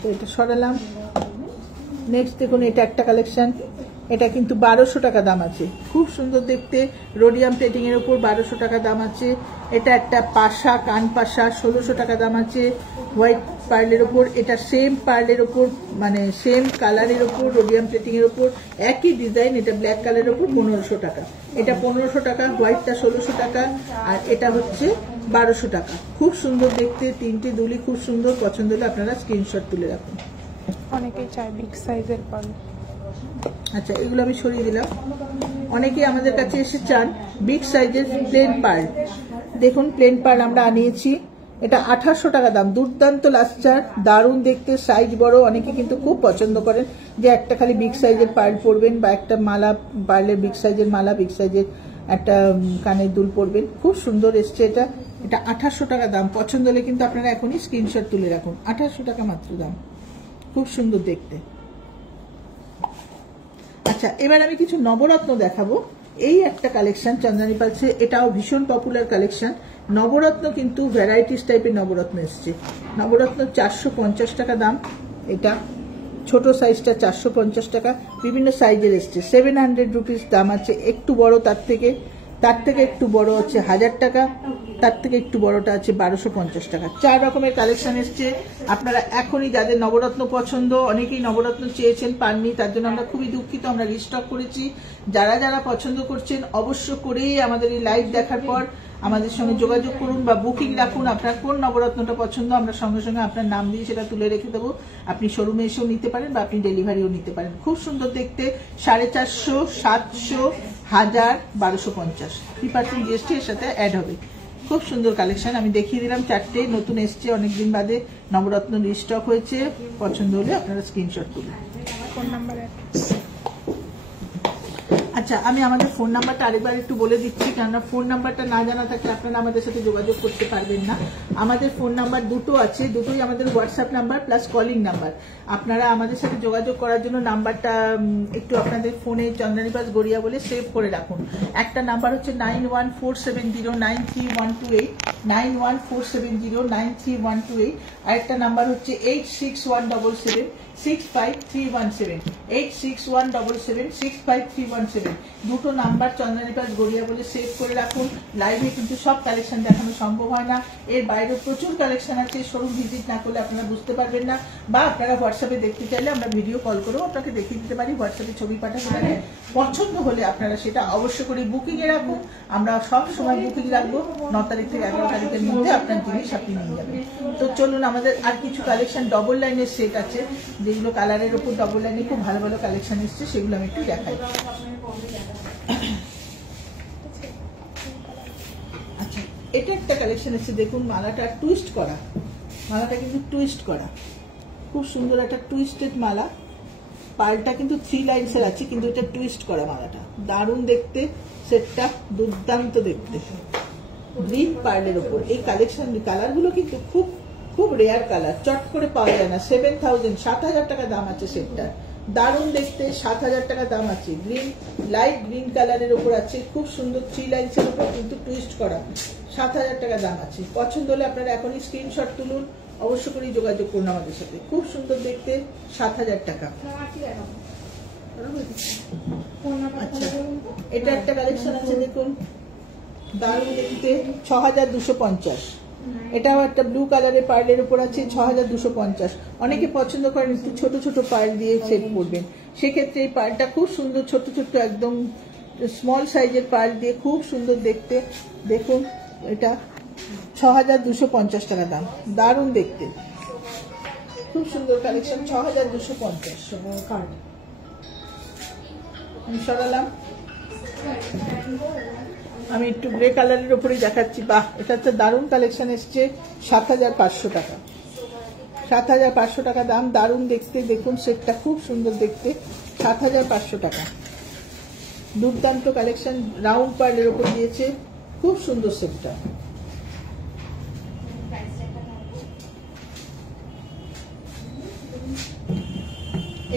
তো এটা সরালাম। নেক্সট দেখুন, এটা একটা কালেকশন, এটা কিন্তু 1200 টাকা দাম আছে, খুব সুন্দর দেখতে, রোডিয়াম প্লেটিং এর উপর 1200 টাকা দাম আছে। এটা একটা পাশা, কান পাশা, 1600 টাকা দাম আছে, হোয়াইট পার্লের ওপর। এটা সেম পার্লের ওপর, মানে সেম কালারের ওপর, রোডিয়াম প্লেটিং এর ওপর, একই ডিজাইন। এটা ব্ল্যাক কালারের ওপর 1500 টাকা, এটা 1500 টাকা, হোয়াইটটা 1600 টাকা, আর এটা হচ্ছে 1200 টাকা। খুব সুন্দর দেখতে, তিনটে দুলি খুব সুন্দর। পছন্দ হলে আপনারা স্ক্রিনশট তুলে রাখুন। অনেকেই চায় বিগ সাইজের পার্ল। আচ্ছা, এগুলো আমি সরিয়ে দিলাম। অনেকে আমাদের কাছে এসে চান বিগ সাইজের প্লেন পার্ল। দেখুন, প্লেন পার্ল আমরা আনিয়েছি, এটা 2800 টাকা দাম। দুর্দান্ত লাস্টার, দারুণ দেখতে, সাইজ বড়। অনেকে কিন্তু খুব পছন্দ করেন যে একটা খালি বিগ সাইজের পার্ল পরবেন, বা একটা মালা, পার্লের বিগ সাইজের মালা, বিগ সাইজের একটা কানের দুল পরবেন। খুব সুন্দর এসছে এটা, এটা 2800 টাকা দাম। পছন্দ হলে কিন্তু আপনারা এখনই স্ক্রিনশট তুলে রাখুন। 2800 টাকা মাত্র দাম, খুব সুন্দর দেখতে। আচ্ছা, এবার আমি কিছু নবরত্ন দেখাবো। এই একটা কালেকশন চন্দনী পালসে, এটাও ভীষণ পপুলার কালেকশন। নবরত্ন কিন্তু ভ্যারাইটিস টাইপের নবরত্ন এসছে। নবরত্ন 450 টাকা দাম, এটা ছোট সাইজটা 450 টাকা, বিভিন্ন সাইজের এসছে। 700 রুপিস দাম আছে। একটু বড়, তার থেকে একটু বড় হচ্ছে 1000 টাকা, তার থেকে একটু বড়টা আছে 1250 টাকা। 4 রকমের কালেকশন এসছে। আপনারা এখনই যাদের নবরত্ন পছন্দ, অনেকেই নবরত্ন চেয়েছেন পাননি, তার জন্য আমরা খুবই দুঃখিত, আমরা রিস্টক করেছি। যারা যারা পছন্দ করছেন অবশ্য করেই আমাদের এই লাইভ দেখার পর আমাদের সঙ্গে যোগাযোগ করুন বা বুকিং রাখুন। আপনার কোন নবরত্নটা পছন্দ আমরা সঙ্গে সঙ্গে আপনার নাম দিয়ে সেটা তুলে রেখে দেবো। আপনি শোরুমে এসেও নিতে পারেন বা আপনি ডেলিভারিও নিতে পারেন। খুব সুন্দর দেখতে, 450, 700, 1000, 1250, 3% জিএসটি এর সাথে অ্যাড হবে। খুব সুন্দর কালেকশন আমি দেখিয়ে দিলাম। 4টে নতুন এসছে, অনেকদিন বাদে নবরত্ন রিস্টক হয়েছে। পছন্দ হলে আপনারা স্ক্রিনশট তুলুন। ফোন নাম্বার আচ্ছা, আমি আমাদের ফোন নাম্বারটা আরেকবার একটু বলে দিচ্ছি, কেননা ফোন নাম্বারটা না জানা থাকলে আপনারা আমাদের সাথে যোগাযোগ করতে পারবেন না। আমাদের ফোন নাম্বার দুটো আছে, দুটোই আমাদের WhatsApp number plus calling number. আপনারা আমাদের সাথে যোগাযোগ করার জন্য নাম্বারটা একটু আপনাদের ফোনে চন্দ্রানীবাস গড়িয়া বলে সেভ করে রাখুন। একটা নাম্বার হচ্ছে 9147093128, 9147093128। আরেকটা নাম্বার হচ্ছে 8617765317, 8617765317। দুটো নাম্বার চন্দ্রানীবাস গড়িয়া বলে সেভ করে রাখুন। লাইভে কিন্তু সব কালেকশন দেখানো সম্ভব হয় না, এর বাইরে প্রচুর কালেকশন আছে, শোরুম ভিজিট না করলে আপনারা বুঝতে পারবেন না। বা আপনারা হোয়াটসঅ্যাপে দেখতে চাইলে আমরা ভিডিও কল করেও আপনাকে দেখিয়ে দিতে পারি, হোয়াটসঅ্যাপে ছবি পাঠাতে পারে। পছন্দ হলে আপনারা সেটা অবশ্য করে বুকিং এ রাখুন, আমরা সব সময় বুকিং রাখবো। 9 তারিখ থেকে 11 তারিখের মধ্যে আপনার জিনিস আপনি নিয়ে যাবেন। তো চলুন, আমাদের আর কিছু কালেকশন ডবল লাইনের সেট আছে, যেগুলো কালারের উপর ডবল লাইনে খুব ভালো ভালো কালেকশন এসছে, সেগুলো আমি একটু দেখাই। আচ্ছা, এটা একটা কালেকশন এসছে, দেখুন মালাটা টুইস্ট করা, মালাটা কিন্তু টুইস্ট করা, খুব সুন্দর একটা টুইস্টেড মালা। পার্লটা কিন্তু 3 লাইনসের আছে, কিন্তু এটা টুইস্ট করা মালাটা দারুণ দেখতে, সেটটা দুর্দান্ত দেখতে, গ্রিন পার্লের ওপর। এই কালেকশন কালারগুলো কিন্তু খুব খুব রেয়ার কালার, চট করে পাওয়া যায় না। 7000 7,000 টাকা দাম আছে সেটটা, দারুণ দেখতে, 7,000 টাকা দাম আছে। গ্রিন, লাইট গ্রিন কালারের ওপর আছে, খুব সুন্দর 3 লাইনসের ওপর কিন্তু টুইস্ট করা, 7,000 টাকা দাম আছে। পছন্দ হলে আপনারা এখনই স্ক্রিনশট তুলুন, অবশ্য করেই যোগাযোগ করুন আমাদের সাথে। খুব সুন্দর দেখতে, 7,000 টাকা। আচ্ছা, এটা একটা কালেকশন আছে, দেখুন দারুণ দেখতে, 6,250। এটাও একটা ব্লু কালারের পার্লের উপর আছে, 6,250। অনেকে পছন্দ করেন একটু ছোট ছোট পার্ল দিয়ে সেট করবেন, সেক্ষেত্রে এই পার্লটা খুব সুন্দর, ছোট ছোট একদম স্মল সাইজের পার্ল দিয়ে খুব সুন্দর দেখতে। দেখুন, এটা 6,250 টাকা দাম, দারুণ দেখতে, খুব সুন্দর কালেকশন, 6,250। কার্ড আমি সরালাম, আমি একটু গ্রে কালারের উপরে দেখাচ্ছি। বাহ, এটা হচ্ছে দারুণ কালেকশন এসছে, 7,500 টাকা, 7,500 টাকা দাম, দারুণ দেখতে। দেখুন সেটটা খুব সুন্দর দেখতে, 7,500 টাকা, দুর্দান্ত কালেকশন, রাউন্ড পার্লের উপর দিয়েছে, খুব সুন্দর সেটটা।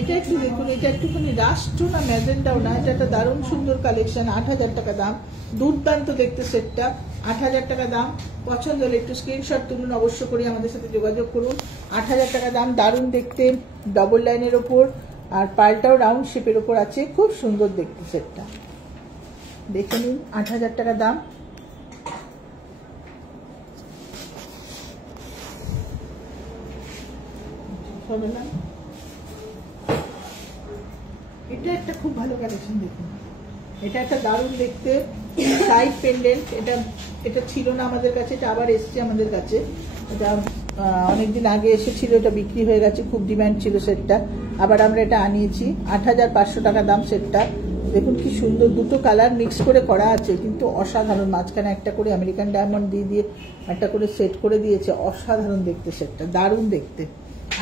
এটা একটু দেখুন, এটা একটুখানি রাষ্ট্র না ম্যাজেন্ডাও না, এটা একটা দারুণ সুন্দর কালেকশন, 8,000 টাকা দাম, দুর্দান্ত দেখতে সেটটা, 8,000 টাকা দাম। পছন্দ হলে একটু স্ক্রিনশট তুলুন, অবশ্য করে আমাদের সাথে যোগাযোগ করুন। 8,000 টাকা দাম, দারুণ দেখতে, ডবল লাইনের ওপর, আর পার্লটাও রাউন্ড শেপের ওপর আছে, খুব সুন্দর দেখতে সেটটা, দেখে নিন, 8,000 টাকা দাম। এটা একটা খুব ভালো কালেকশন, দেখুন এটা একটা দারুণ দেখতে সাইড পেন্ডেন্ট। এটা ছিল না আমাদের কাছে, এটা আবার এসছে আমাদের কাছে। এটা অনেকদিন আগে এসেছিল, এটা বিক্রি হয়ে গেছে, খুব ডিমান্ড ছিল সেটটা, আবার আমরা এটা আনিয়েছি। 8,500 টাকা দাম সেটটা। দেখুন কি সুন্দর, দুটো কালার মিক্স করে করা আছে, কিন্তু অসাধারণ। মাঝখানে একটা করে আমেরিকান ডায়মন্ড দিয়ে একটা করে সেট করে দিয়েছে, অসাধারণ দেখতে সেটটা, দারুণ দেখতে।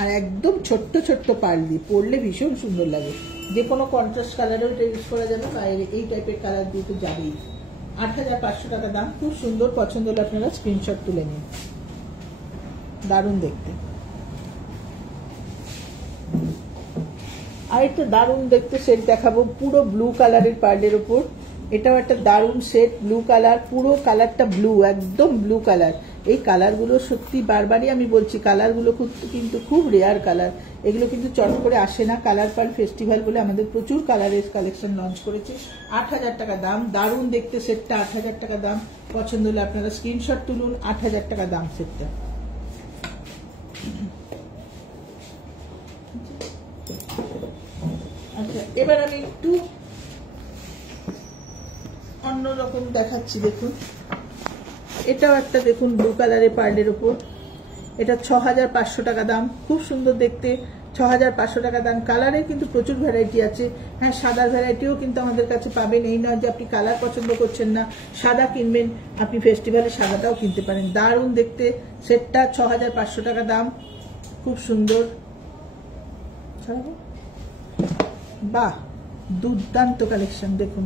আর একদম ছোট্ট ছোট্ট পার্ল দিয়ে পরলে ভীষণ সুন্দর লাগে। যে কোনো কন্ট্রাস্ট কালারেও এটা ইউজ করা যাবে, বাইরে এই টাইপের কালার দিয়ে তো যাবেই। 8,500 টাকা দাম, খুব সুন্দর। পছন্দ হলে আপনারা স্ক্রিনশট তুলে নিন, দারুণ দেখতে। আর একটা দারুণ দেখতে সেট দেখাবো, পুরো ব্লু কালারের পার্লের উপর। এটাও একটা দারুণ সেট, ব্লু কালার, পুরো কালারটা ব্লু, একদম ব্লু কালার। এই কালারগুলো সত্যি বারবারই আমি বলছি, কালারগুলো কিন্তু খুব রেয়ার কালার, এগুলো কিন্তু চট করে আসে না। কালার পার্ল ফেস্টিভ্যাল বলে আমাদের প্রচুর কালারের কালেকশন লঞ্চ করেছে। 8,000 টাকা দাম, দারুণ দেখতে সেটটা, 8,000 টাকা দাম। পছন্দ হলে আপনারা স্ক্রিনশট তুলুন, 8,000 টাকা দাম সেটটা। আচ্ছা, এবার আমি একটু অন্যরকম দেখাচ্ছি, দেখুন এটাও একটা, দেখুন ব্লু কালারের পার্লের উপর। এটা 6,500 টাকা দাম, খুব সুন্দর দেখতে, 6,500 টাকা দাম। কালারের কিন্তু প্রচুর ভ্যারাইটি আছে। হ্যাঁ, সাদার ভ্যারাইটিও কিন্তু আমাদের কাছে পাবেন, এই নয় যে আপনি কালার পছন্দ করছেন না, সাদা কিনবেন, আপনি ফেস্টিভ্যালে সাদাটাও কিনতে পারেন। দারুণ দেখতে সেটটা, 6,500 টাকা দাম, খুব সুন্দর। বাহ, দুর্দান্ত কালেকশন। দেখুন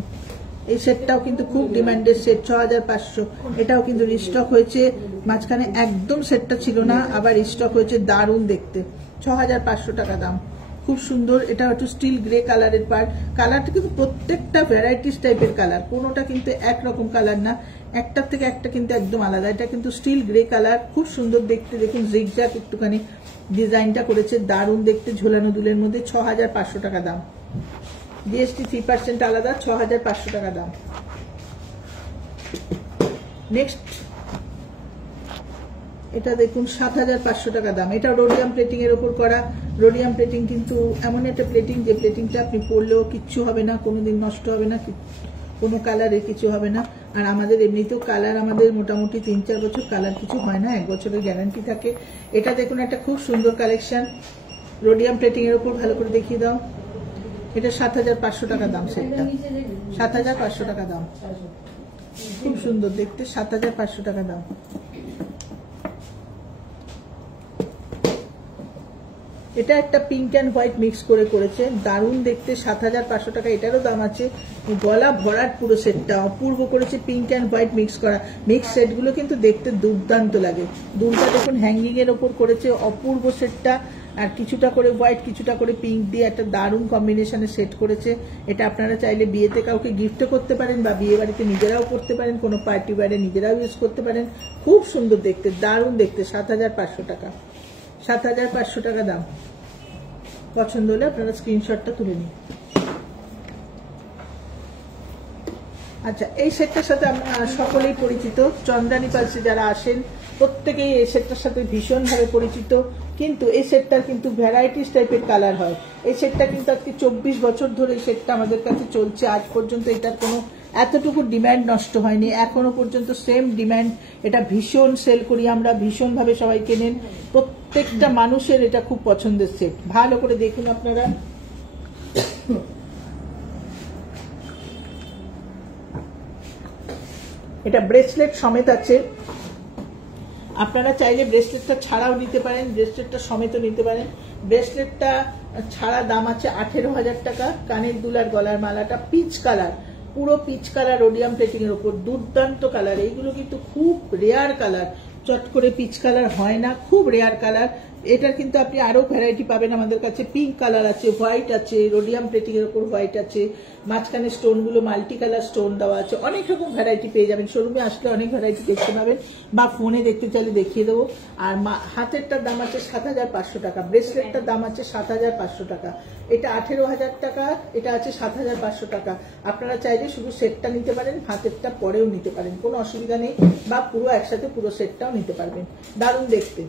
এই সেটটাও কিন্তু খুব ডিমান্ডেড সেট, 6500। এটাও কিন্তু রিস্টক হয়েছে, মাঝখানে একদম সেটটা ছিল না, আবার রিস্টক হয়েছে। দারুণ দেখতে, 6500 টাকা দাম, খুব সুন্দর। এটা একটু স্টিল গ্রে কালারের পার্ট। কালারটা কিন্তু প্রত্যেকটা ভ্যারাইটিস টাইপের কালার, কোনোটা কিন্তু একরকম কালার না, একটার থেকে একটা কিন্তু একদম আলাদা। এটা কিন্তু স্টিল গ্রে কালার, খুব সুন্দর দেখতে। দেখুন জিগজ্যাগ একটুখানি ডিজাইনটা করেছে, দারুণ দেখতে। ঝোলানো দুলের মধ্যে 6500 টাকা দাম, জিএসটি 3% আলাদা, 6500 টাকা দাম। নেক্সট এটা দেখুন 7500 টাকা দাম। এটা রোডিয়াম প্লেটিং এর উপর করা। রোডিয়াম প্লেটিং কিন্তু এমন একটা প্লেটিং, যে প্লেটিংটা আপনি পরলেও কিচ্ছু হবে না, কোনোদিন নষ্ট হবে না, কোনো কালারের কিছু হবে না। আর আমাদের এমনিতেও কালার আমাদের মোটামুটি 3-4 বছর কালার কিছু হয় না, 1 বছরের গ্যারান্টি থাকে। এটা দেখুন একটা খুব সুন্দর কালেকশন, রোডিয়াম প্লেটিং এর উপর। ভালো করে দেখিয়ে দাও। এটা 7500 টাকা দাম, সেটটা 7500 টাকা দাম, খুব সুন্দর দেখতে, 7500 টাকা দাম। এটা একটা পিঙ্ক অ্যান্ড হোয়াইট মিক্স করে করেছে, দারুণ দেখতে, 7500 টাকা এটারও দাম আছে। গলা ভরাট পুরো সেটটা অপূর্ব করেছে, পিঙ্ক অ্যান্ড হোয়াইট মিক্স করা। মিক্স সেটগুলো কিন্তু দেখতে দুর্দান্ত লাগে। দুলটা দেখুন হ্যাঙ্গিং এর ওপর করেছে, অপূর্ব সেটটা। আর কিছুটা করে হোয়াইট, কিছুটা করে পিঙ্ক দিয়ে একটা দারুণ কম্বিনেশনে সেট করেছে। এটা আপনারা চাইলে বিয়েতে কাউকে গিফটও করতে পারেন, বা বিয়ে বাড়িতে নিজেরাও পড়তে পারেন, কোনো পার্টি ওয়্যারে নিজেরাও ইউজ করতে পারেন। খুব সুন্দর দেখতে, দারুণ দেখতে, 7500 টাকা, 7500 টাকা দাম। পছন্দ হলে আপনারা স্ক্রিনশটটা তুলে নিন। আচ্ছা, এই সেটটার সাথে আমরা সকলেই পরিচিত, চন্দ্রানী পালসে যারা আসেন প্রত্যেকেই এই সেটটার সাথে ভীষণভাবে পরিচিত। কিন্তু এই সেটটার কিন্তু ভ্যারাইটিস টাইপের কালার হয়। এই সেটটা কিন্তু আজকে 24 বছর ধরে এই সেটটা আমাদের কাছে চলছে। আজ পর্যন্ত এটার কোনো এতটুকু ডিম্যান্ড নষ্ট হয়নি, এখনো পর্যন্ত সেম ডিম্যান্ড। এটা ভীষণ সেল করি আমরা, ভীষণভাবে সবাই কেনেন, প্রত্যেকটা মানুষের এটা খুব পছন্দের সেট। ভালো করে দেখুন আপনারা। এটা ব্রেসলেট সমেত আছে, আপনারা চাইলে ব্রেসলেটটা ছাড়াও নিতে পারেন, ব্রেসলেটটা সমেতও নিতে পারেন। ব্রেসলেটটা ছাড়া দাম আছে 18,000 টাকা। কানের দুলার গলার মালাটা পিচ কালার, পুরো পিচ কালার, রোডিয়াম প্লেটিং এর উপর, দুর্দান্ত কালার। এইগুলো কিন্তু খুব রেয়ার কালার, চট করে পিচ কালার হয় না, খুব রেয়ার কালার। এটার কিন্তু আপনি আরো ভ্যারাইটি পাবেন আমাদের কাছে। পিঙ্ক কালার আছে, হোয়াইট আছে, রোডিয়াম প্লেটিং এর উপর হোয়াইট আছে, মাঝখানে স্টোন গুলো মাল্টি কালার স্টোন দেওয়া আছে। অনেক রকম ভ্যারাইটি পেয়ে যাবেন, শোরুমে আসলে অনেক ভ্যারাইটি দেখতে পাবেন, বা ফোনে দেখতে চাইলে দেখিয়ে দেবো। আর হাতেরটার দাম আছে 7500 টাকা, ব্রেসলেটটার দাম আছে 7500 টাকা। এটা 18,000 টাকা, এটা আছে 7500 টাকা। আপনারা চাইলে শুধু সেটটা নিতে পারেন, হাতেরটা পরেও নিতে পারেন, কোনো অসুবিধা নেই, বা পুরো একসাথে পুরো সেটটাও নিতে পারবেন। দারুণ দেখতে।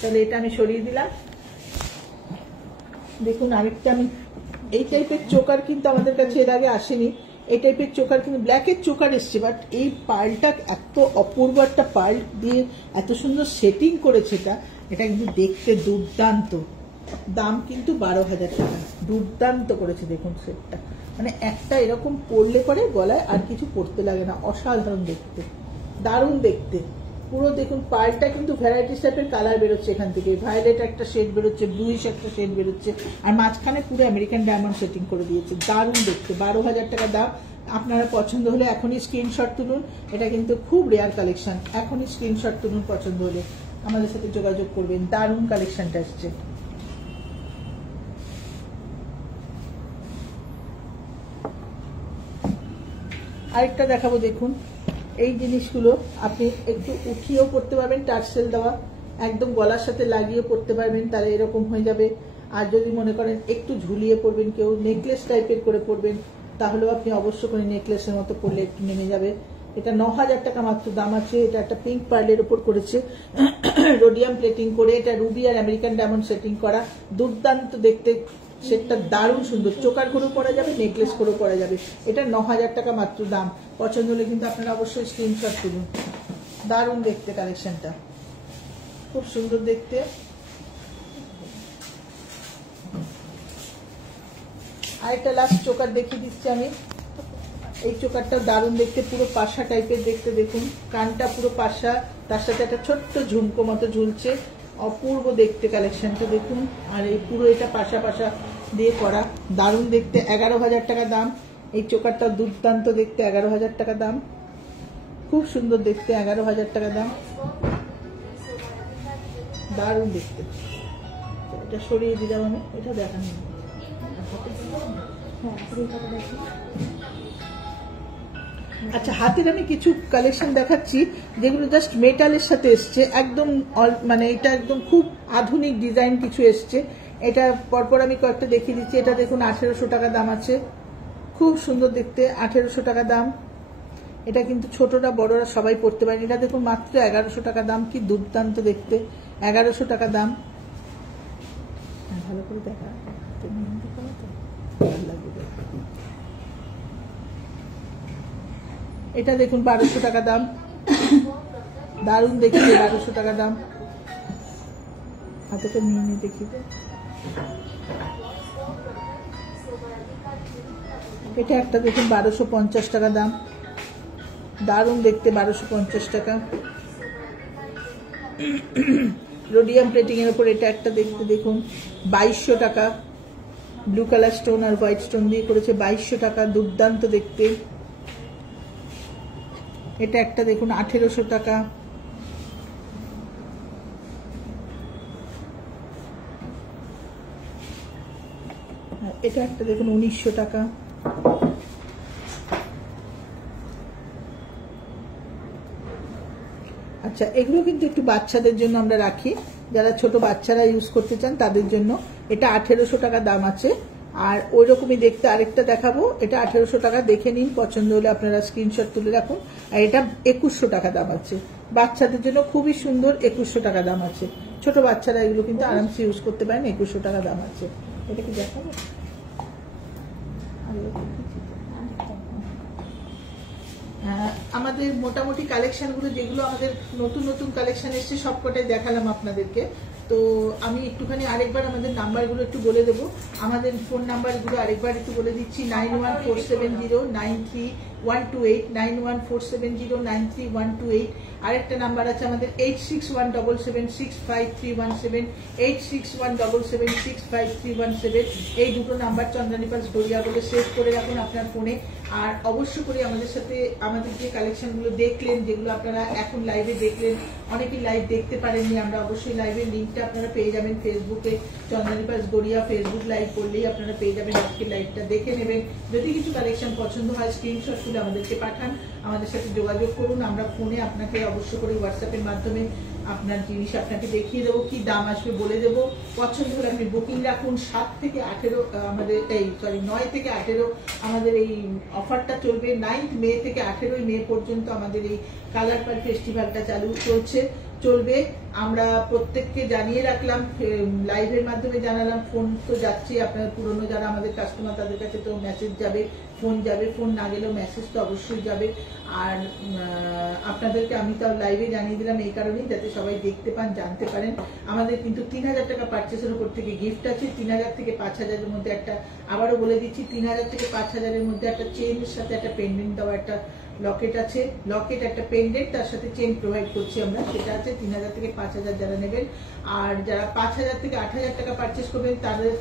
তাহলে এটা আমি সরিয়ে দিলাম। দেখুন আরেকটা, আমি এই টাইপের চোকার কিন্তু আমাদের কাছে এর আগে আসেনি। এই টাইপের চোকার কিন্তু ব্ল্যাকের চোকার এসছে, বাট এই পার্লটা এত অপূর্ব একটা পার্ল দিয়ে এত সুন্দর সেটিং করেছে। এটা কিন্তু দেখতে দুর্দান্ত। দাম কিন্তু 12,000 টাকা, দুর্দান্ত করেছে। দেখুন সেটটা, মানে একটা এরকম পরলে পরে গলায় আর কিছু পরতে লাগে না, অসাধারণ দেখতে, দারুণ দেখতে পুরো। দেখুন পার্লটা কিন্তু ভ্যারাইটিস টাইপের কালার বেরোচ্ছে এখান থেকে, ভায়োলেট একটা শেড বেরোচ্ছে, ব্লুইশ একটা শেড বেরোচ্ছে, আর মাঝখানে পুরো আমেরিকান ডায়মন্ড সেটিং করে দিয়েছে, দারুণ দেখতে। 12,000 টাকা দাম। আপনারা পছন্দ হলে এখনই স্ক্রিনশট তুলুন, এটা কিন্তু খুব রেয়ার কালেকশন। এখনই স্ক্রিনশট তুলুন, পছন্দ হলে আমাদের সাথে যোগাযোগ করবেন। দারুণ কালেকশনটা আসছে। আরেকটা দেখাবো, দেখুন এই জিনিসগুলো আপনি একটু উঠিয়েও পড়তে পারবেন, টার্সেল দেওয়া, একদম গলার সাথে লাগিয়ে পড়তে পারবেন, তাহলে এরকম হয়ে যাবে। আর যদি মনে করেন একটু ঝুলিয়ে পড়বেন, কেউ নেকলেস টাইপের করে পড়বেন, তাহলেও আপনি অবশ্য করে নেকলেসের মতো পড়লে একটু নেমে যাবে। এটা 9,000 টাকা মাত্র দাম আছে। এটা একটা পিঙ্ক পার্লের উপর করেছে, রোডিয়াম প্লেটিং করে, এটা রুবি আর আমেরিকান ডায়মন্ড সেটিং করা, দুর্দান্ত দেখতে। সেটটা দারুণ সুন্দর, চোকার করেও পরা যাবে, নেকলেস করেও পরা যাবে। এটা 9,000 টাকা মাত্র দাম। পছন্দ হলে কিন্তু আপনারা অবশ্যই স্ক্রিনশট তুলুন। দারুণ দেখতে কালেকশনটা, খুব সুন্দর দেখতে। আরেকটা লাস্ট চোকার দেখিয়ে দিচ্ছি আমি। এই চোকারটা দারুণ দেখতে, পুরো পাশা টাইপের দেখতে। দেখুন কানটা পুরো পাশা, তার সাথে একটা ছোট্ট ঝুমকো মতো ঝুলছে, অপূর্ব দেখতে কালেকশনটা দেখুন। আর এই পুরো এটা পাশা পাশা দিয়ে করা, দারুণ দেখতে। 11,000 টাকা দাম। এই চোকারটা দুর্দান্ত দেখতে, 11,000 টাকা দাম। খুব সুন্দর দেখতে, 11,000 টাকা দাম। দারুণ দেখতে। এটা সরিয়ে দিলাম আমি, এটা দেখানো। আচ্ছা, হাতের আমি কিছু কালেকশন দেখাচ্ছি যেগুলো জাস্ট মেটালের সাথে এসছে, একদম মানে এটা একদম খুব আধুনিক ডিজাইন কিছু এসছে। এটা পরপর আমি কয়েকটা দেখিয়ে দিচ্ছি। এটা দেখুন 1800 টাকা দাম আছে, খুব সুন্দর দেখতে, 1800 টাকা দাম। এটা কিন্তু ছোটরা বড়রা সবাই পড়তে পারেন। এটা দেখুন মাত্র 1100 টাকা দাম, কি দুর্দান্ত দেখতে, 1100 টাকা দাম। ভালো করে দেখা, এটা দেখুন 1200 টাকা দাম, দারুণ দেখতে, 1200 টাকা দাম। হাতে নিয়ে নিয়ে দেখি। এটা একটা দেখুন 1250 টাকা দাম, দারুণ দেখতে, 1250 টাকা। রোডিয়াম প্লেটিং এর উপর এটা একটা দেখতে দেখুন 2200 টাকা। ব্লু কালার স্টোন আর হোয়াইট স্টোন দিয়ে করেছে, 2200 টাকা, দুর্দান্ত দেখতে। এটা একটা দেখুন 1800 টাকা। এটা একটা দেখুন 1900 টাকা। আচ্ছা, এগুলো কিন্তু একটু বাচ্চাদের জন্য আমরা রাখি, যারা ছোট বাচ্চারা ইউজ করতে চান তাদের জন্য। এটা 1800 টাকা দাম আছে। আর ওই রকমই দেখতে আরেকটা দেখাবো, এটা 1800 টাকা, দেখে নিন, পছন্দ হলে আপনারা স্ক্রিনশট তুলে রাখুন। আর এটা 2100 টাকা দাম আছে, বাচ্চাদের জন্য খুবই সুন্দর, 2100 টাকা দাম আছে। ছোট বাচ্চারা এগুলো কিন্তু আরামসে ইউজ করতে পারেন, 2100 টাকা দাম আছে। এটা কি দেখাবো? আমাদের মোটামুটি কালেকশনগুলো যেগুলো আমাদের নতুন নতুন কালেকশন এসছে সবকটাই দেখালাম আপনাদেরকে। তো আমি একটুখানি আরেকবার আমাদের নাম্বারগুলো একটু বলে দেবো। আমাদের ফোন নাম্বারগুলো আরেকবার একটু বলে দিচ্ছি, 9147093128, 9147093128। আরেকটা নাম্বার আছে আমাদের 8617765317, 8617765317। এই দুটো নাম্বার চন্দ্রানী পালস গড়িয়া বলে সেভ করে রাখুন আপনার ফোনে। আর অবশ্য করে আমাদের সাথে আমাদের যে কালেকশনগুলো দেখলেন, যেগুলো আপনারা এখন লাইভে দেখলেন, অনেকেই লাইভ দেখতে পারেননি, আমরা অবশ্যই লাইভের লিঙ্কটা আপনারা পেয়ে যাবেন ফেসবুকে, Chandrani pulse Garia Facebook live করলেই আপনারা পেয়ে যাবেন। আজকে লাইভটা দেখে নেবেন। যদি কিছু কালেকশন পছন্দ হয় স্ক্রিনশট তুলে আমাদেরকে পাঠান, আমাদের সাথে যোগাযোগ করুন। আমরা ফোনে আপনাকে অবশ্য করে হোয়াটসঅ্যাপের মাধ্যমে আপনার জিনিস আপনাকে দেখিয়ে দেবো, কি দাম আসবে বলে দেবো। পছন্দ হলে আপনি বুকিং রাখুন। 7 থেকে 18 আমাদের 9 থেকে 18 আমাদের এই অফারটা চলবে। 9 মে থেকে 18 মে পর্যন্ত আমাদের এই কালার পার ফেস্টিভ্যালটা চলবে। আমরা প্রত্যেককে জানিয়ে রাখলাম, লাইভের মাধ্যমে জানালাম, ফোন তো যাচ্ছে, আপনার পুরনো যারা আমাদের কাস্টমার তাদের কাছে তো মেসেজ যাবে, ফোন যাবে, ফোন না গেলেও মেসেজ তো অবশ্যই যাবে। আর আপনাদেরকে আমি তাও লাইভে জানিয়ে দিলাম এই কারণেই, যাতে সবাই দেখতে পান, জানতে পারেন। আমাদের কিন্তু 3000 টাকা পারচেসের উপর থেকে গিফট আছে। 3000 থেকে 5000-এর মধ্যে একটা, আবারও বলে দিচ্ছি, 3000 থেকে 5000-এর মধ্যে একটা চেনের সাথে একটা পেন্ডেন্ট দেওয়া একটা লকেট আছে, লকেট একটা পেন্ডেন্ট, তার সাথে চেন প্রোভাইড করছি আমরা, সেটা আছে 3000 থেকে 5000 যারা নেবেন। আর যারা 5000 থেকে 8000 টাকা পারচেস করবেন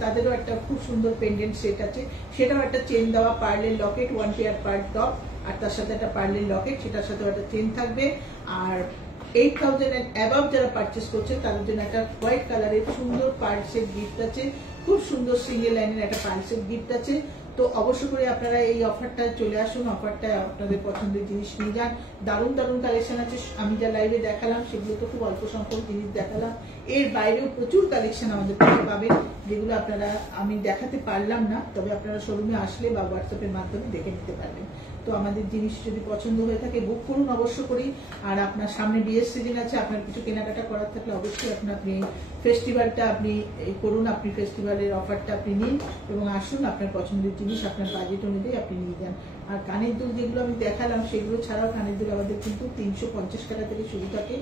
তাদেরও একটা খুব সুন্দর পেন্ডেন্ট সেট আছে, সেটাও একটা চেন দেওয়া, পার্লের লকেট, 1 পেয়ার পার্ল টপ, আর তার সাথে একটা পার্লের লকেট, সেটার সাথে একটা চেন থাকবে। আর 8000 এন্ড অ্যাবাভ যারা পারচেস করছে তাদের জন্য একটা হোয়াইট কালারের সুন্দর পার্ল সেট গিফট আছে, খুব সুন্দর সিঙ্গেল লাইনের একটা পার্ল সেট গিফট আছে। তো অবশ্য করে আপনারা এই অফারটা চলে আসুন, অফারটা আপনাদের পছন্দের জিনিস নিয়ে যান। দারুণ দারুণ কালেকশন আছে। আমি যা লাইভে দেখালাম সেগুলো তো খুব অল্প সংখ্যক জিনিস দেখালাম, এর বাইরেও প্রচুর কালেকশন আমাদের কাছে পাবেন, যেগুলো আপনারা আমি দেখাতে পারলাম না, তবে আপনারা শোরুমে আসলে বা হোয়াটসঅ্যাপের মাধ্যমে দেখে নিতে পারবেন। তো আমাদের জিনিস যদি পছন্দ হয়ে থাকে বুক করুন অবশ্য করেই। আর আপনার সামনে বিয়ের সিজন আছে, আপনার কিছু কেনাকাটা করার থাকলে অবশ্যই আপনি ফেস্টিভ্যালটা আপনি করুন, আপনি ফেস্টিভ্যালের অফারটা আপনি নিন এবং আসুন, আপনার পছন্দের জিনিস আপনার বাজেট অনুযায়ী আপনি নিয়ে যান। আর কানের দুল যেগুলো আমি দেখালাম সেগুলো ছাড়াও কানের দুল আমাদের কিন্তু 350 টাকা থেকে শুরু থাকে,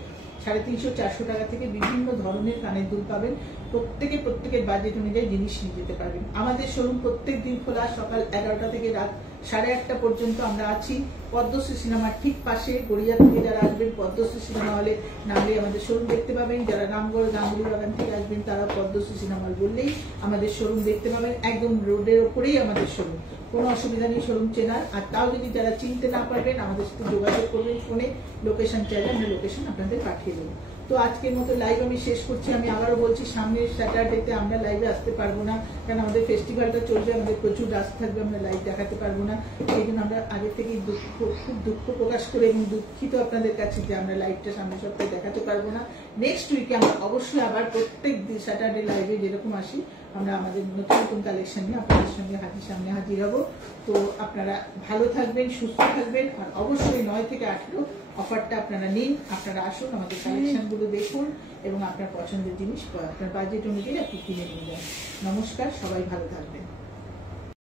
350-400 টাকা থেকে বিভিন্ন ধরনের কানের দুল পাবেন। প্রত্যেকের বাজেট অনুযায়ী জিনিস নিয়ে যেতে পারবেন। আমাদের শোরুম প্রত্যেক দিন খোলা, সকাল 11টা থেকে রাত 8:30 পর্যন্ত আমরা আছি। পদ্মশ্রী সিনেমার ঠিক পাশে। গড়িয়া থেকে যারা আসবেন পদ্মশ্রী সিনেমা হলে নামলে আমাদের শোরুম দেখতে পাবেন। যারা রামগড় গাঙ্গুলি বাগান থেকে আসবেন তারা পদ্মশ্রী সিনেমা হল বললেই আমাদের শোরুম দেখতে পাবেন। একদম রোডের ওপরেই আমাদের শোরুম, কোনো অসুবিধা নেই শোরুম চেনার। আর তাও যদি যারা চিনতে না পারবেন আমাদের সাথে যোগাযোগ করবেন ফোনে, লোকেশন চাইলে আমরা লোকেশন আপনাদের পাঠিয়ে দেবো। তো আজকের মতো লাইভ আমি শেষ করছি। আমি আবারও বলছি, সামনের স্যাটারডেতে আমরা লাইভে আসতে পারবো না, কারণ আমাদের ফেস্টিভ্যালটা চলবে, আমাদের প্রচুর রাশ থাকবে, আমরা লাইভ দেখাতে পারবো না। সেই জন্য আমরা আগে থেকেই খুব দুঃখ প্রকাশ করে এবং দুঃখিত আপনাদের কাছে যে আমরা লাইভটা সামনের সপ্তাহে দেখাতে পারবো না। নেক্সট উইকে আমরা অবশ্যই আবার প্রত্যেক দিন স্যাটারডে লাইভে যেরকম আসি আমরা আমাদের নতুন নতুন কালেকশন নিয়ে আপনাদের সঙ্গে সামনে হাজির হব। তো আপনারা ভালো থাকবেন, সুস্থ থাকবেন, আর অবশ্যই 9 থেকে 18 অফারটা আপনারা নিন। আপনারা আসুন, আমাদের কালেকশন গুলো দেখুন এবং আপনার পছন্দের জিনিস আপনার বাজেট অনুযায়ী আপনি কিনে নিয়ে যান। নমস্কার, সবাই ভালো থাকবেন।